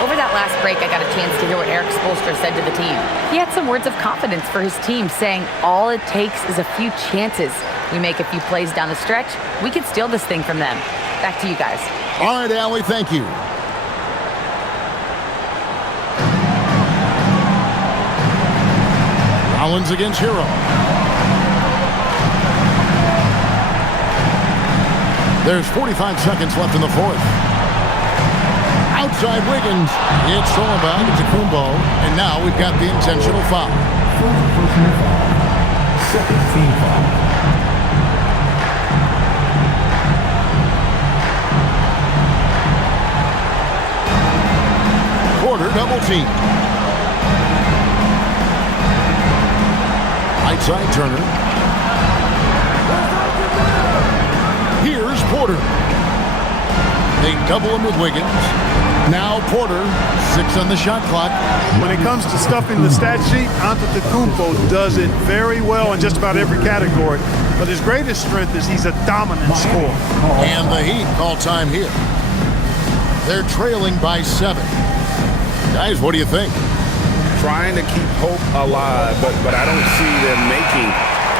Over that last break, I got a chance to hear what Eric Spoelstra said to the team. He had some words of confidence for his team, saying all it takes is a few chances. We make a few plays down the stretch, we can steal this thing from them. Back to you guys. All right, Allie, thank you. Rollins against Hero. There's 45 seconds left in the fourth. Outside Wiggins. It's thrown back to Kumbo. And now we've got the intentional foul. Personal foul. Second team foul. Porter double team. Right side Turner. Here's Porter. They double him with Wiggins. Now Porter, 6 on the shot clock. When it comes to stuffing the stat sheet, Antetokounmpo does it very well in just about every category. But his greatest strength is he's a dominant scorer. And the Heat call time here. They're trailing by 7. Guys, what do you think? Trying to keep hope alive, but I don't see them making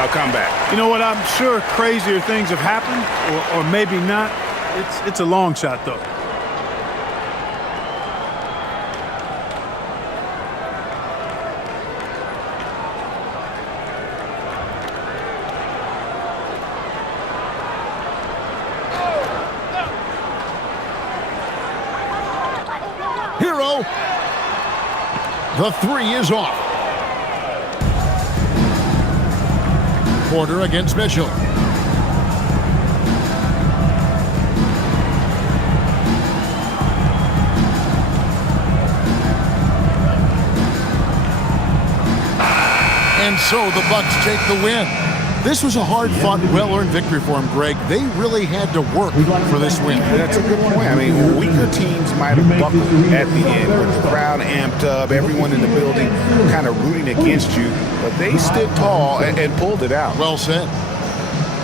a comeback. You know what? I'm sure crazier things have happened, or maybe not. It's a long shot, though. Hero. The 3 is off. Porter against Mitchell. And so the Bucks take the win. This was a hard-fought, well-earned victory for them, Greg. They really had to work for this win. That's a good point. I mean, weaker teams might have buckled at the end, with the crowd amped up, everyone in the building kind of rooting against you. But they stood tall and pulled it out. Well said.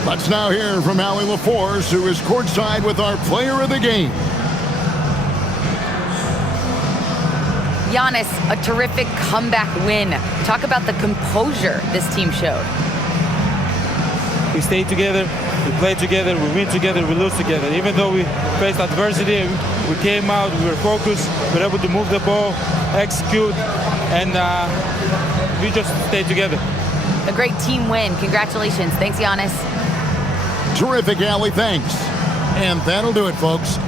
Let's now hear from Allie LaForce, who is courtside with our player of the game. Giannis, a terrific comeback win. Talk about the composure this team showed. We stay together, we play together, we win together, we lose together. Even though we faced adversity, we came out, we were focused, we were able to move the ball, execute, and we just stayed together. A great team win. Congratulations. Thanks, Giannis. Terrific, Allie. Thanks. And that'll do it, folks.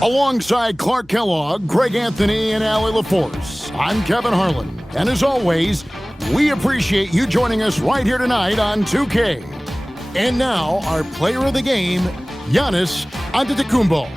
Alongside Clark Kellogg, Greg Anthony, and Allie LaForce, I'm Kevin Harlan. And as always, we appreciate you joining us right here tonight on 2K. And now, our player of the game, Giannis Antetokounmpo.